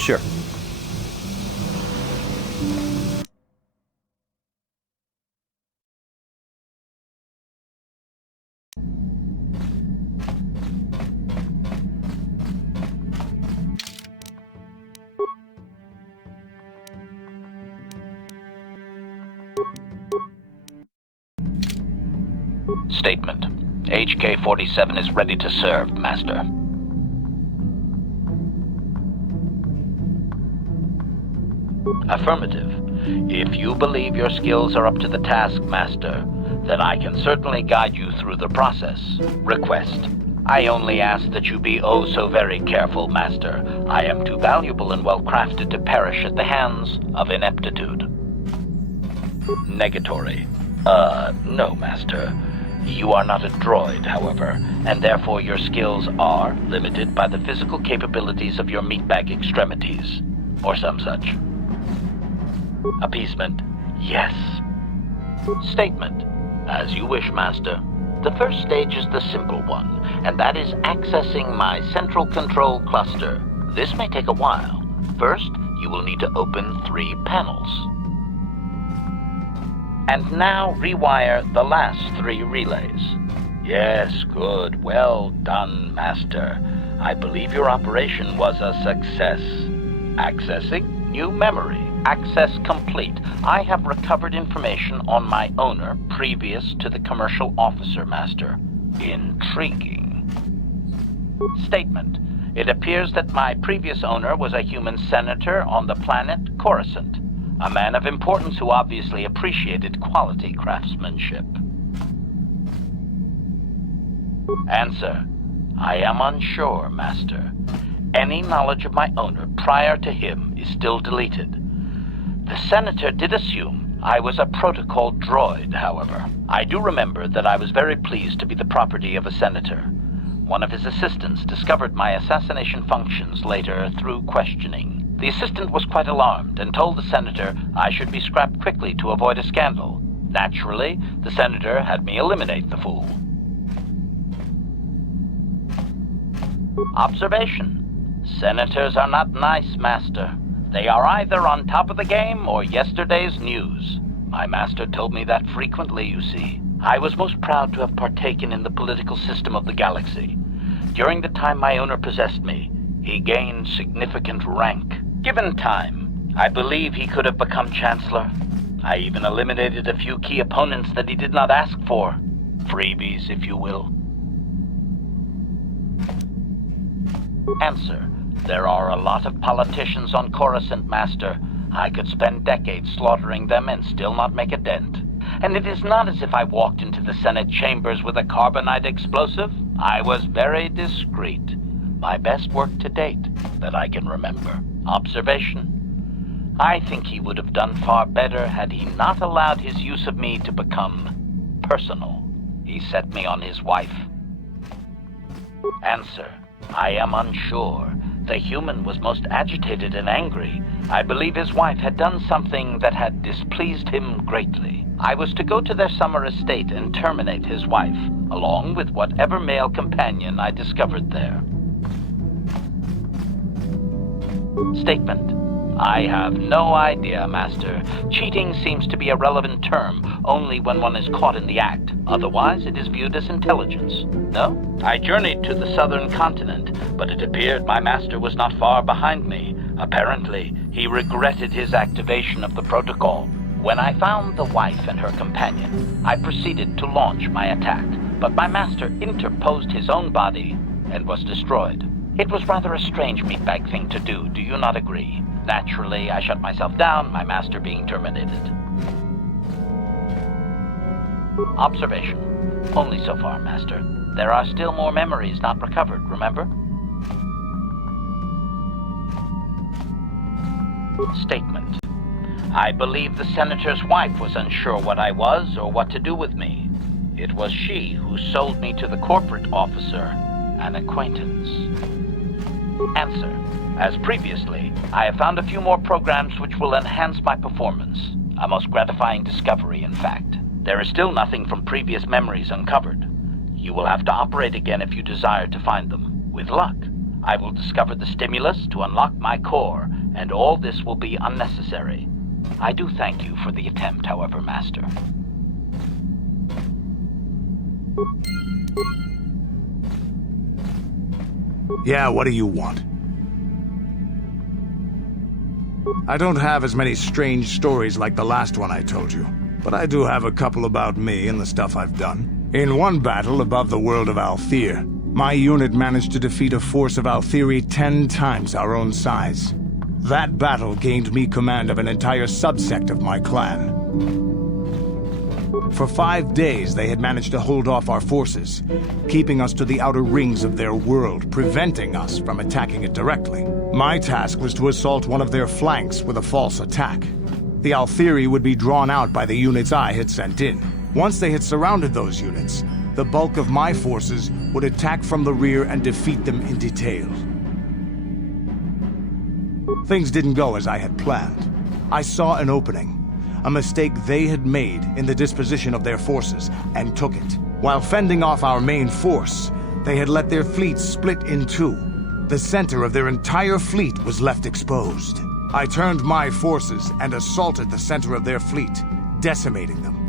Sure. Statement. HK-47 is ready to serve, Master. Affirmative. If you believe your skills are up to the task, Master, then I can certainly guide you through the process. Request. I only ask that you be oh so very careful, Master. I am too valuable and well-crafted to perish at the hands of ineptitude. Negatory. No, Master. You are not a droid, however, and therefore your skills are limited by the physical capabilities of your meatbag extremities, or some such. Appeasement. Yes. Statement. As you wish, Master. The first stage is the simple one, and that is accessing my central control cluster. This may take a while. First, you will need to open 3 panels. And now rewire the last 3 relays. Yes, good. Well done, Master. I believe your operation was a success. Accessing new memory. Access complete. I have recovered information on my owner previous to the commercial officer, Master. Intriguing. Statement. It appears that my previous owner was a human senator on the planet Coruscant. A man of importance who obviously appreciated quality craftsmanship. Answer. I am unsure, Master. Any knowledge of my owner prior to him is still deleted. The senator did assume I was a protocol droid, however. I do remember that I was very pleased to be the property of a senator. One of his assistants discovered my assassination functions later through questioning. The assistant was quite alarmed and told the senator I should be scrapped quickly to avoid a scandal. Naturally, the senator had me eliminate the fool. Observation. Senators are not nice, Master. They are either on top of the game or yesterday's news. My master told me that frequently, you see. I was most proud to have partaken in the political system of the galaxy. During the time my owner possessed me, he gained significant rank. Given time, I believe he could have become Chancellor. I even eliminated a few key opponents that he did not ask for. Freebies, if you will. Answer. There are a lot of politicians on Coruscant, Master. I could spend decades slaughtering them and still not make a dent. And it is not as if I walked into the Senate chambers with a carbonite explosive. I was very discreet. My best work to date. that I can remember. Observation. I think he would have done far better had he not allowed his use of me to become personal. He set me on his wife. Answer. I am unsure. The human was most agitated and angry. I believe his wife had done something that had displeased him greatly. I was to go to their summer estate and terminate his wife, along with whatever male companion I discovered there. Statement. I have no idea, Master. Cheating seems to be a relevant term only when one is caught in the act. Otherwise, it is viewed as intelligence. No? I journeyed to the southern continent, but it appeared my master was not far behind me. Apparently, he regretted his activation of the protocol. When I found the wife and her companion, I proceeded to launch my attack, but my master interposed his own body and was destroyed. It was rather a strange meatbag thing to do, do you not agree? Naturally, I shut myself down, my master being terminated. Observation. Only so far, Master. There are still more memories not recovered, remember? Statement. I believe the senator's wife was unsure what I was or what to do with me. It was she who sold me to the corporate officer, an acquaintance. Answer. As previously, I have found a few more programs which will enhance my performance. A most gratifying discovery, in fact. There is still nothing from previous memories uncovered. You will have to operate again if you desire to find them. With luck, I will discover the stimulus to unlock my core, and all this will be unnecessary. I do thank you for the attempt, however, Master. Yeah, what do you want? I don't have as many strange stories like the last one I told you, but I do have a couple about me and the stuff I've done. In one battle above the world of Althir, my unit managed to defeat a force of Althiri 10 times our own size. That battle gained me command of an entire subsect of my clan. For 5 days, they had managed to hold off our forces, keeping us to the outer rings of their world, preventing us from attacking it directly. My task was to assault one of their flanks with a false attack. The Althiri would be drawn out by the units I had sent in. Once they had surrounded those units, the bulk of my forces would attack from the rear and defeat them in detail. Things didn't go as I had planned. I saw an opening. A mistake they had made in the disposition of their forces, and took it. While fending off our main force, they had let their fleet split in two. The center of their entire fleet was left exposed. I turned my forces and assaulted the center of their fleet, decimating them.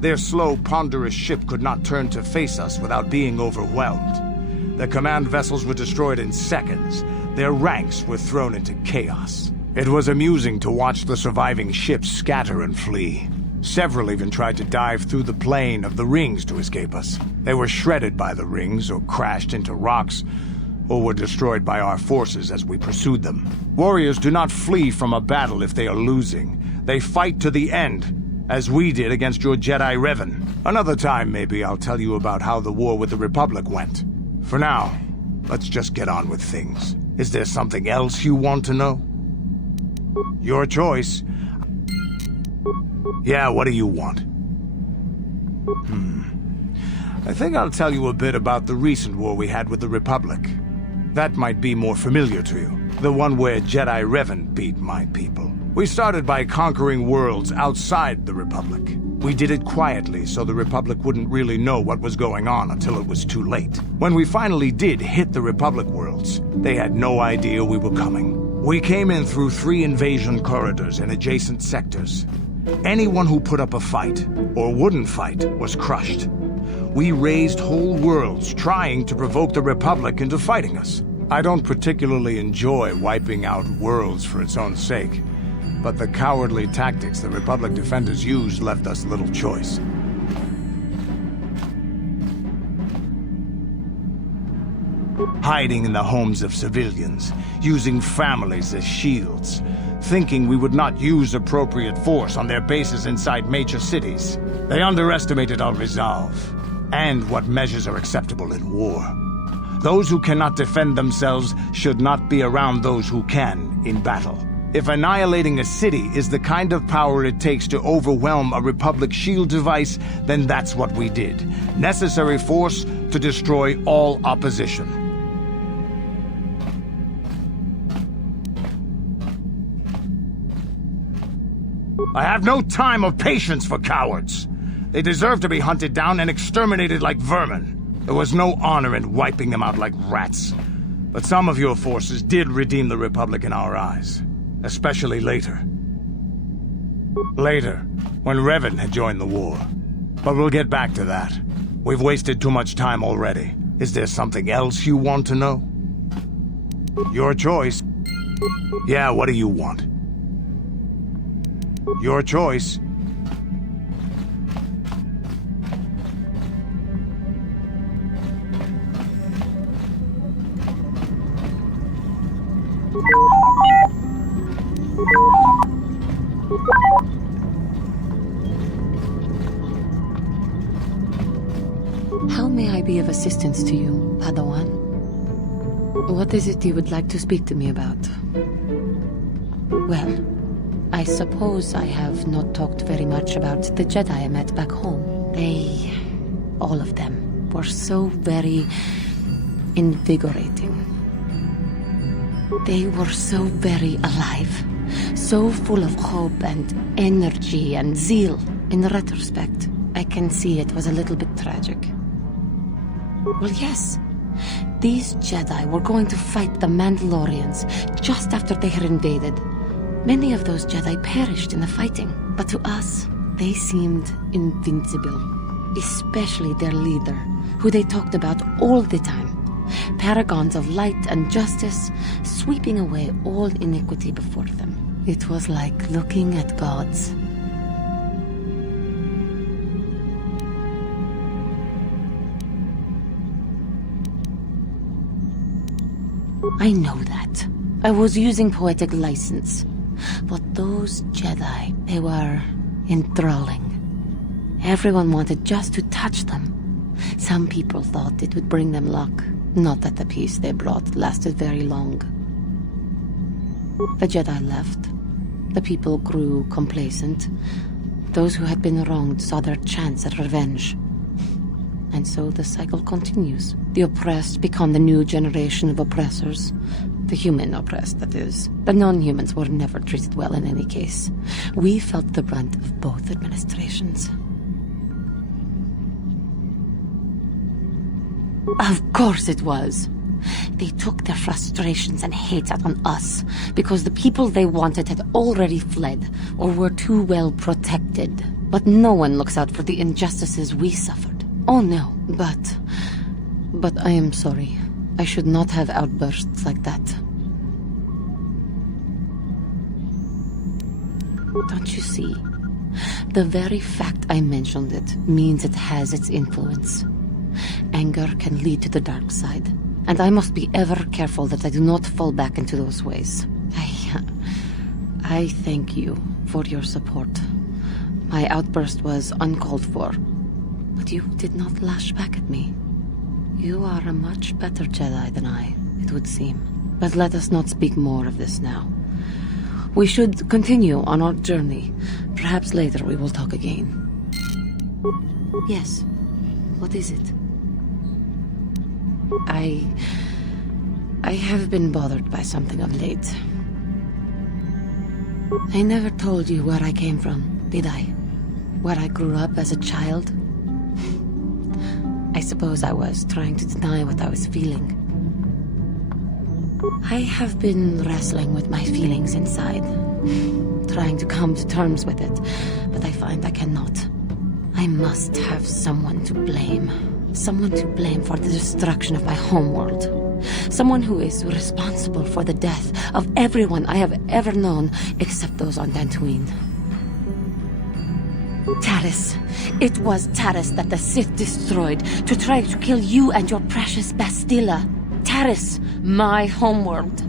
Their slow, ponderous ship could not turn to face us without being overwhelmed. The command vessels were destroyed in seconds. Their ranks were thrown into chaos. It was amusing to watch the surviving ships scatter and flee. Several even tried to dive through the plane of the rings to escape us. They were shredded by the rings, or crashed into rocks, or were destroyed by our forces as we pursued them. Warriors do not flee from a battle if they are losing. They fight to the end, as we did against your Jedi Revan. Another time, maybe, I'll tell you about how the war with the Republic went. For now, let's just get on with things. Is there something else you want to know? Your choice. Yeah, what do you want? I think I'll tell you a bit about the recent war we had with the Republic. That might be more familiar to you. The one where Jedi Revan beat my people. We started by conquering worlds outside the Republic. We did it quietly so the Republic wouldn't really know what was going on until it was too late. When we finally did hit the Republic worlds, they had no idea we were coming. We came in through 3 invasion corridors in adjacent sectors. Anyone who put up a fight, or wouldn't fight, was crushed. We razed whole worlds trying to provoke the Republic into fighting us. I don't particularly enjoy wiping out worlds for its own sake, but the cowardly tactics the Republic defenders used left us little choice. Hiding in the homes of civilians, using families as shields, thinking we would not use appropriate force on their bases inside major cities. They underestimated our resolve. and what measures are acceptable in war. Those who cannot defend themselves should not be around those who can in battle. If annihilating a city is the kind of power it takes to overwhelm a Republic shield device, then that's what we did. Necessary force to destroy all opposition. I have no time or patience for cowards. They deserve to be hunted down and exterminated like vermin. There was no honor in wiping them out like rats. But some of your forces did redeem the Republic in our eyes. Especially later. Later, when Revan had joined the war. But we'll get back to that. We've wasted too much time already. Is there something else you want to know? Your choice. Yeah, what do you want? Your choice. How may I be of assistance to you, Padawan? What is it you would like to speak to me about? Well, I suppose I have not talked very much about the Jedi I met back home. They, all of them, were so very invigorating. They were so very alive, so full of hope and energy and zeal. In retrospect, I can see it was a little bit tragic. Well, yes. These Jedi were going to fight the Mandalorians just after they had invaded. Many of those Jedi perished in the fighting, but to us, they seemed invincible. Especially their leader, who they talked about all the time. Paragons of light and justice, sweeping away all iniquity before them. It was like looking at gods. I know that. I was using poetic license. But those Jedi, they were enthralling. Everyone wanted just to touch them. Some people thought it would bring them luck. Not that the peace they brought lasted very long. The Jedi left. The people grew complacent. Those who had been wronged saw their chance at revenge. And so the cycle continues. The oppressed become the new generation of oppressors. The human oppressed, that is. The non-humans were never treated well in any case. We felt the brunt of both administrations. Of course it was. They took their frustrations and hate out on us because the people they wanted had already fled or were too well protected. But no one looks out for the injustices we suffered. Oh no, but I am sorry. I should not have outbursts like that. Don't you see? The very fact I mentioned it means it has its influence. Anger can lead to the dark side, and I must be ever careful that I do not fall back into those ways. I thank you for your support. My outburst was uncalled for, but you did not lash back at me. You are a much better Jedi than I, it would seem. But let us not speak more of this now. We should continue on our journey. Perhaps later we will talk again. Yes. What is it? I have been bothered by something of late. I never told you where I came from, did I? Where I grew up as a child? I suppose I was trying to deny what I was feeling. I have been wrestling with my feelings inside, trying to come to terms with it, but I find I cannot. I must have someone to blame. Someone to blame for the destruction of my homeworld. Someone who is responsible for the death of everyone I have ever known, except those on Dantooine. Taris. It was Taris that the Sith destroyed to try to kill you and your precious Bastila. Taris, my homeworld.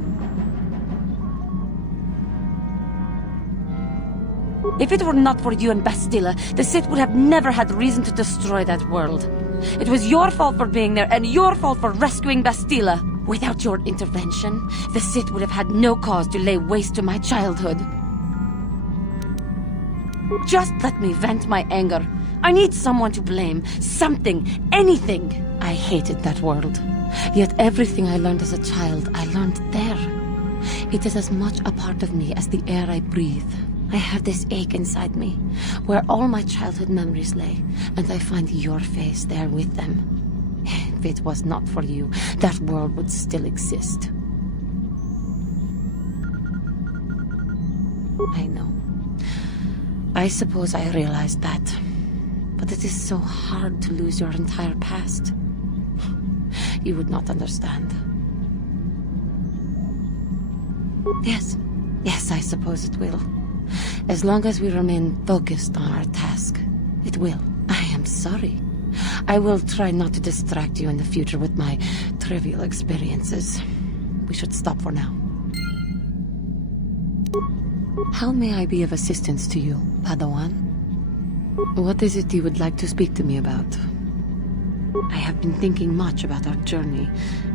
If it were not for you and Bastila, the Sith would have never had reason to destroy that world. It was your fault for being there, and your fault for rescuing Bastila. Without your intervention, the Sith would have had no cause to lay waste to my childhood. Just let me vent my anger. I need someone to blame. Something. Anything. I hated that world. Yet everything I learned as a child, I learned there. It is as much a part of me as the air I breathe. I have this ache inside me, where all my childhood memories lay, and I find your face there with them. If it was not for you, that world would still exist. I know. I suppose I realized that. But it is so hard to lose your entire past. You would not understand. Yes, I suppose it will. As long as we remain focused on our task, it will. I am sorry. I will try not to distract you in the future with my trivial experiences. We should stop for now. How may I be of assistance to you, Padawan? What is it you would like to speak to me about? I have been thinking much about our journey,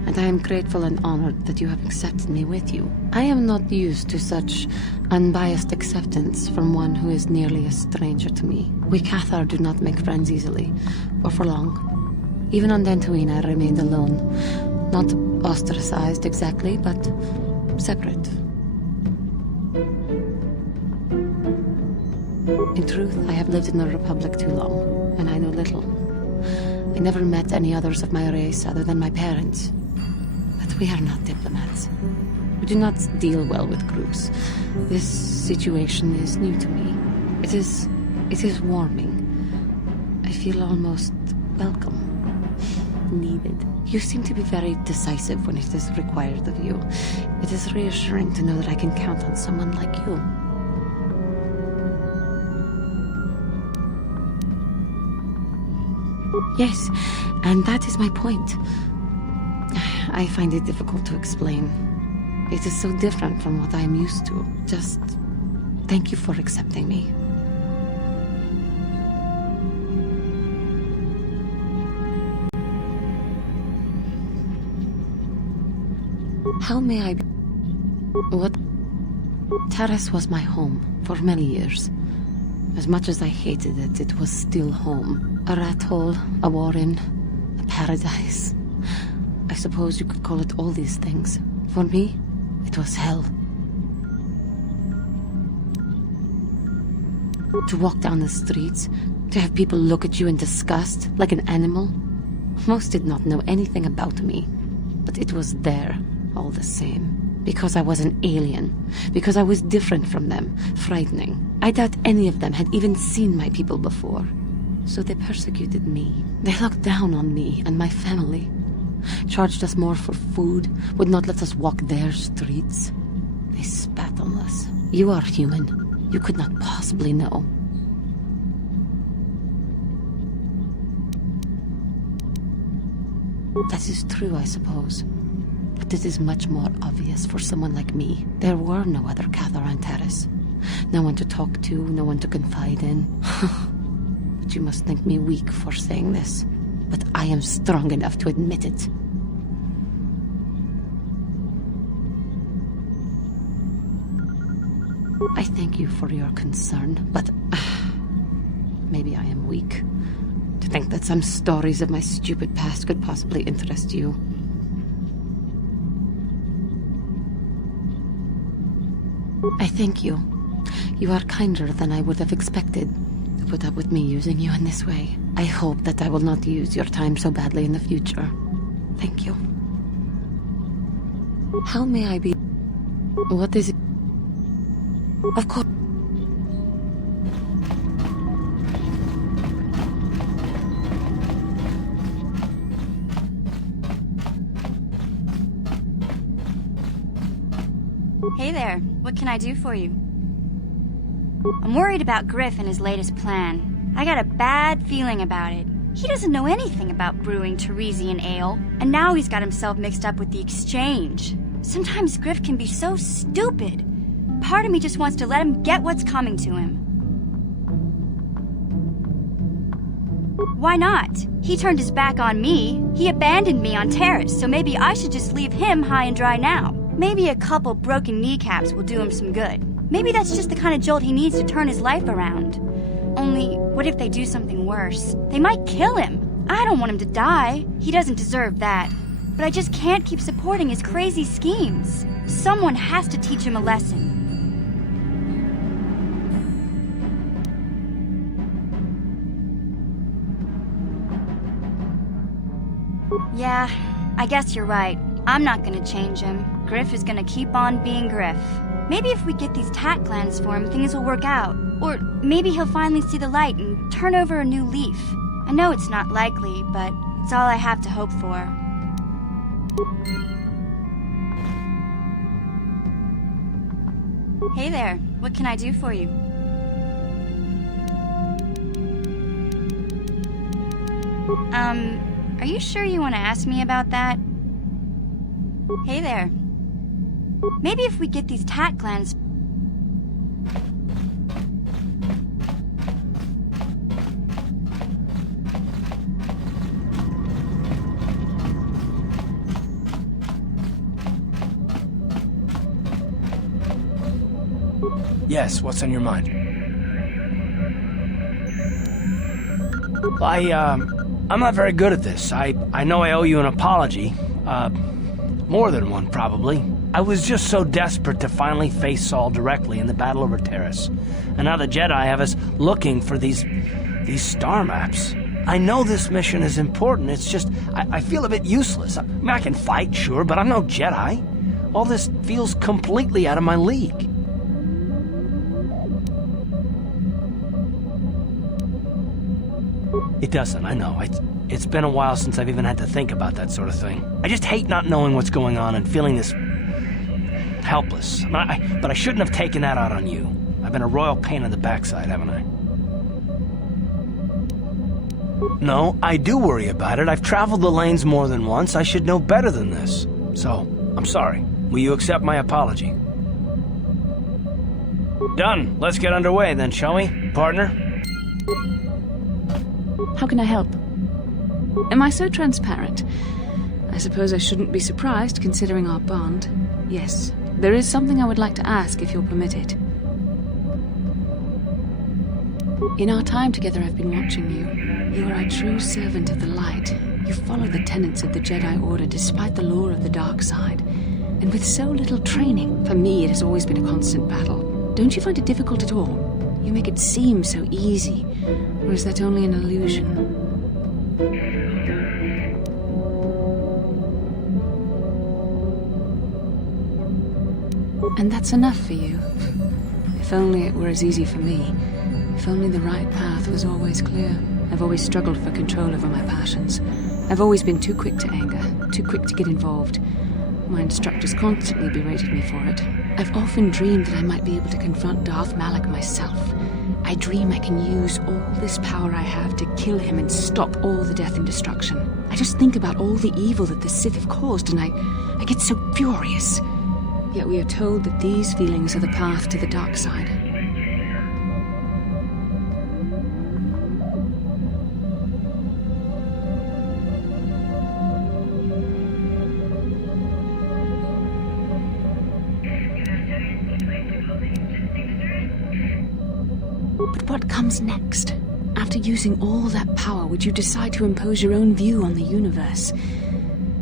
and I am grateful and honored that you have accepted me with you. I am not used to such unbiased acceptance from one who is nearly a stranger to me. We KOTOR do not make friends easily, or for long. Even on Dantooine I remained alone. Not ostracized exactly, but separate. In truth, I have lived in the Republic too long, and I know little. I never met any others of my race other than my parents. But we are not diplomats. We do not deal well with groups. This situation is new to me. It is warming. I feel almost welcome. Needed. You seem to be very decisive when it is required of you. It is reassuring to know that I can count on someone like you. Yes, and that is my point. I find it difficult to explain. It is so different from what I am used to. Just thank you for accepting me. How may I be? What? Taris was my home for many years. As much as I hated it, it was still home. A rat hole, a warren, a paradise. I suppose you could call it all these things. For me, it was hell. To walk down the streets, to have people look at you in disgust, like an animal. Most did not know anything about me, but it was there, all the same. Because I was an alien. Because I was different from them. Frightening. I doubt any of them had even seen my people before. So they persecuted me. They looked down on me and my family. Charged us more for food. Would not let us walk their streets. They spat on us. You are human. You could not possibly know. That is true, I suppose. But it is much more obvious for someone like me. There were no other KOTOR on Taris. No one to talk to, no one to confide in. But you must think me weak for saying this. But I am strong enough to admit it. I thank you for your concern, but maybe I am weak. To think that some stories of my stupid past could possibly interest you. I thank you. You are kinder than I would have expected to put up with me using you in this way. I hope that I will not use your time so badly in the future. Thank you. How may I be? What is it? Of course. Hey there, what can I do for you? I'm worried about Griff and his latest plan. I got a bad feeling about it. He doesn't know anything about brewing Teresian ale, and now he's got himself mixed up with the exchange. Sometimes Griff can be so stupid. Part of me just wants to let him get what's coming to him. Why not? He turned his back on me. He abandoned me on Terrace, so maybe I should just leave him high and dry now. Maybe a couple broken kneecaps will do him some good. Maybe that's just the kind of jolt he needs to turn his life around. Only, what if they do something worse? They might kill him. I don't want him to die. He doesn't deserve that. But I just can't keep supporting his crazy schemes. Someone has to teach him a lesson. Yeah, I guess you're right. I'm not gonna change him. Griff is gonna keep on being Griff. Maybe if we get these tat glands for him, things will work out. Or maybe he'll finally see the light and turn over a new leaf. I know it's not likely, but it's all I have to hope for. Hey there, what can I do for you? Are you sure you want to ask me about that? Hey there. Maybe if we get these tat glands... Yes, what's on your mind? I'm not very good at this. I know I owe you an apology. More than one, probably. I was just so desperate to finally face Saul directly in the battle over Terrace. And now the Jedi have us looking for these star maps. I know this mission is important, it's just, I feel a bit useless. I mean, I can fight, sure, but I'm no Jedi. All this feels completely out of my league. It doesn't, I know. It's been a while since I've even had to think about that sort of thing. I just hate not knowing what's going on and feeling this... helpless. But I shouldn't have taken that out on you. I've been a royal pain in the backside, haven't I? No, I do worry about it. I've traveled the lanes more than once. I should know better than this. So, I'm sorry. Will you accept my apology? Done. Let's get underway then, shall we, partner? How can I help? Am I so transparent? I suppose I shouldn't be surprised, considering our bond. Yes, there is something I would like to ask, if you'll permit it. In our time together, I've been watching you. You are a true servant of the light. You follow the tenets of the Jedi Order despite the lure of the dark side. And with so little training, for me it has always been a constant battle. Don't you find it difficult at all? You make it seem so easy. Or is that only an illusion? And that's enough for you. If only it were as easy for me. If only the right path was always clear. I've always struggled for control over my passions. I've always been too quick to anger, too quick to get involved. My instructors constantly berated me for it. I've often dreamed that I might be able to confront Darth Malak myself. I dream I can use all this power I have to kill him and stop all the death and destruction. I just think about all the evil that the Sith have caused and I get so furious. Yet we are told that these feelings are the path to the dark side. But what comes next? After using all that power, would you decide to impose your own view on the universe?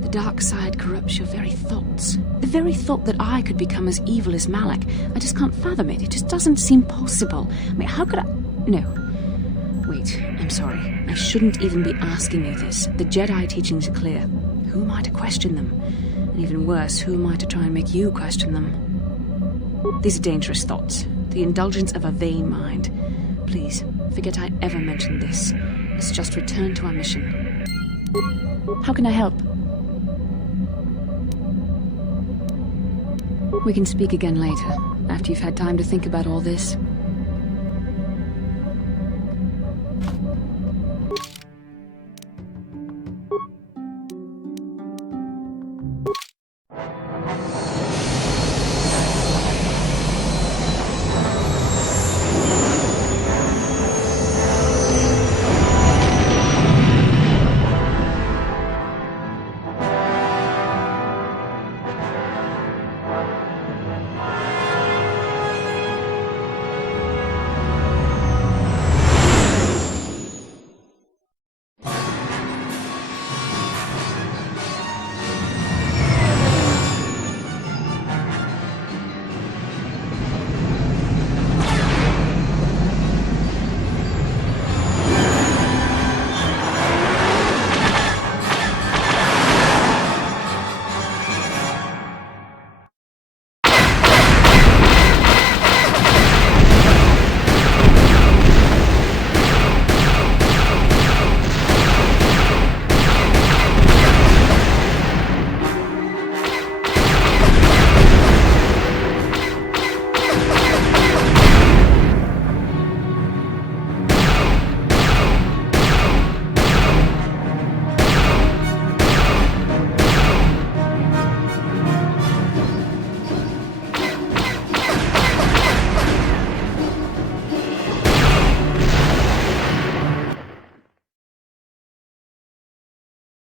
The dark side corrupts your very thoughts. The very thought that I could become as evil as Malak. I just can't fathom it. It just doesn't seem possible. I mean, how could I... No. Wait, I'm sorry. I shouldn't even be asking you this. The Jedi teachings are clear. Who am I to question them? And even worse, who am I to try and make you question them? These are dangerous thoughts. The indulgence of a vain mind. Please, forget I ever mentioned this. Let's just return to our mission. How can I help? We can speak again later, after you've had time to think about all this.